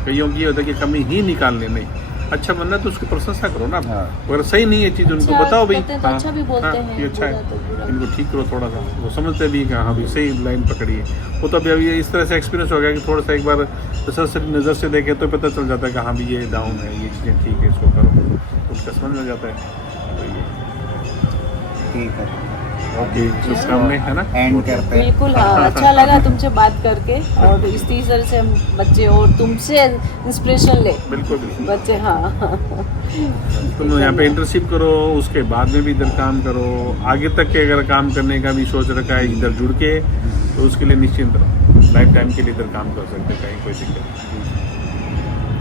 कईयों की ये होता है कि कमी ही निकालने नहीं, अच्छा बनना तो उसकी प्रशंसा करो ना। हाँ। अगर सही नहीं है चीज़ उनको अच्छा बताओ भाई, कहते हैं तो अच्छा भी बोलते हैं, ये अच्छा है, बुरा तो बुरा। इनको ठीक करो थोड़ा सा, वो समझते भी कि हाँ भाई सही लाइन पकड़ी है। वो तो अभी इस तरह से एक्सपीरियंस हो गया कि थोड़ा सा एक बार सरसरी नज़र से देखे तो पता चल जाता है कि हाँ भी ये डाउन है, ये चीज़ें ठीक है, इसको करो, उनका समझ में जाता है। तो ये ठीक है, ओके, शुभकामनाएं है ना। एंड करते हैं। बिल्कुल हाँ, अच्छा लगा तुमसे बात करके, और इस तरह से हम बच्चे और तुमसे इंस्पिरेशन ले बिल्कुल बिल्कुल। बच्चे। हाँ तुम यहाँ पे इंटर्नशिप करो, उसके बाद में भी इधर काम करो, आगे तक के अगर काम करने का भी सोच रखा है इधर जुड़ के, तो उसके लिए निश्चिंत रहो, लाइफ टाइम के लिए इधर काम कर सकते हैं, कहीं कोई दिक्कत नहीं।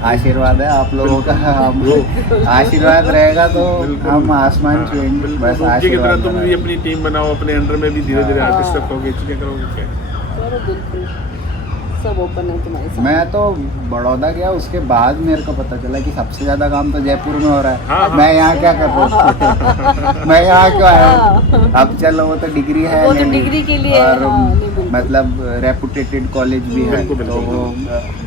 आशीर्वाद है आप लोगों का, हम आशीर्वाद रहेगा तो बिल्कुल। हम आसमान हाँ, छुएंगे, बिल्कुल। बस रूप जी की तरह आशीर्वाद तुम भी रहेगा। अपनी टीम बनाओ, अपने अंडर में भी धीरे धीरे हाँ। आर्टिस्ट रखोगे, चीजें करोगे क्या। करो, बिल्कुल सब ओपन है तुम्हारे साथ। मैं तो बड़ौदा गया, उसके बाद मेरे को पता चला कि सबसे ज्यादा काम तो जयपुर में हो रहा है। हाँ, हाँ। मैं यहाँ क्या कर रहा हूँ मैं यहाँ क्यों आया हूँ? अब चलो वो तो डिग्री है, वो तो नहीं, डिग्री के लिए और हाँ, नहीं, बिल्कुल। मतलब रेपुटेटेड कॉलेज भी है, बिल्कुल, तो बिल्कुल। वो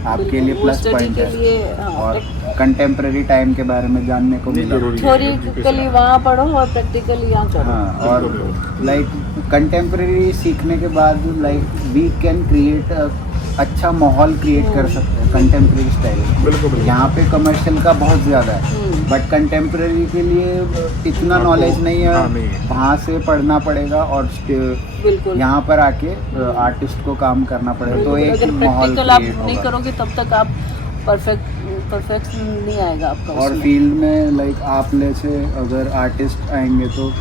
आपके बिल्कुल, लिए वो प्लस study पॉइंट के है। लिए, हाँ, और कंटेम्प्रेरी टाइम के बारे में जानने को नहीं, मिला। जरूरी है, थ्योरिटिकली वहाँ पढ़ो और प्रैक्टिकली यहाँ करो। हाँ, और बिल्कुल। लाइक कंटेम्प्रेरी सीखने के बाद लाइक वी कैन क्रिएट अच्छा माहौल क्रिएट कर सकते हैं कंटेम्प्रेरी स्टाइल। बिल्कुल बिल्कुल। यहाँ पे कमर्शियल का बहुत ज़्यादा है, बट कंटेम्प्रेरी के लिए इतना आपको- नॉलेज नहीं हाँ, नहीं है, है। वहाँ से पढ़ना पड़ेगा और बिल्कुल यहाँ पर आके आर्टिस्ट को काम करना पड़ेगा, तो एक अगर माहौल प्रैक्टिकल आप क्रिएट नहीं होगा। करोगे तब तक आप परफेक्ट नहीं आएगा आपका और उसमें। फील्ड में लाइक आप ले से अगर आर्टिस्ट आएंगे तो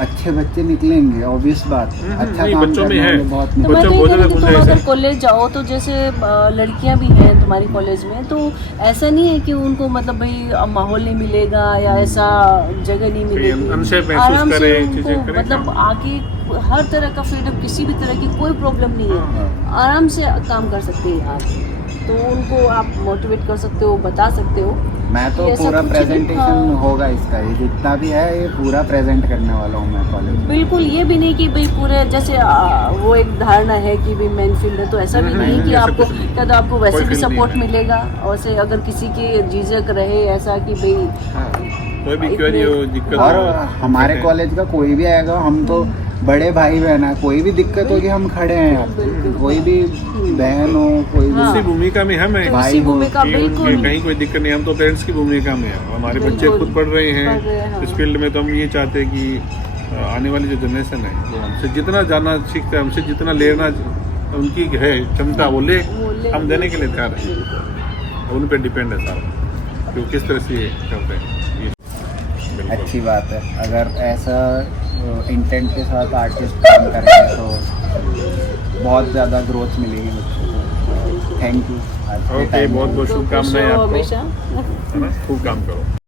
अच्छे बच्चे निकलेंगे, ऑब्वियस बात है। अच्छा नहीं, काम बच्चों में करने है। वाले बहुत तो मैं बच्चों तो ये बहुत कह रही ज़्यादा थी, तुम कुछ अगर ऐसे- कॉलेज जाओ तो जैसे लड़कियां भी हैं तुम्हारी कॉलेज में, तो ऐसा नहीं है कि उनको मतलब भाई अब माहौल नहीं मिलेगा या ऐसा जगह नहीं मिलेगी, अनसेफ महसूस आराम से करें, उनको चीज़ें करें, मतलब आके हर तरह का फ्रीडम, किसी भी तरह की कोई प्रॉब्लम नहीं है, हाँ। आराम से काम कर सकते हैं आप। तो उनको आप मोटिवेट कर सकते हो, बता सकते हो। मैं तो ये ऐसा पूरा कुछ नहीं, प्रेजेंटेशन हाँ। होगा इसका, ये जितना भी है ये पूरा प्रेजेंट करने वाला हूँ मैं कॉलेज में। बिल्कुल, ये भी नहीं कि भाई पूरे जैसे वो एक धारणा है कि भाई मेन फील्ड है, तो ऐसा भी नहीं कि ऐसा आपको कुछ नहीं। क्या, तो आपको वैसे कोई भी फील्ड नहीं सपोर्ट है। मिलेगा। और से अगर किसी की झिझक रहे ऐसा कि भाई कोई भी क्वेरी हो, दिक्कत और हो, हमारे कहते हैं। कॉलेज का कोई भी आएगा, हम तो बड़े भाई बहन है, कोई भी दिक्कत होगी हम खड़े हैं यहाँ पे। बिल्कुल। कोई भी बहन हो, कोई भी हाँ। उसी भूमिका में हम हैं। भाई उसी हो, भूमिका कि बिल्कुल कहीं कोई दिक्कत नहीं, हम तो पेरेंट्स की भूमिका में हैं, हमारे बच्चे बिल्कुल। खुद पढ़ रहे हैं पढ़ रहे हैं, हाँ। इस फील्ड में, तो हम ये चाहते हैं कि आने वाली जो जनरेशन है वो हमसे जितना जाना सीखता है, हमसे जितना लेना उनकी है क्षमता, वो ले, हम देने के लिए तैयार हैं। बिल्कुल। उन पर डिपेंड है सारा, कि वो किस तरह से ये करते हैं। ये बिल्कुल। अच्छी बात है। अगर ऐसा इंटेंट के साथ आर्टिस्ट काम करेंगे तो बहुत ज़्यादा ग्रोथ मिलेगी बच्चों को। Thank you. ओके, बहुत बहुत शुभकामनाएं खुश रहो आपको, हमेशा। है ना? खूब काम करो।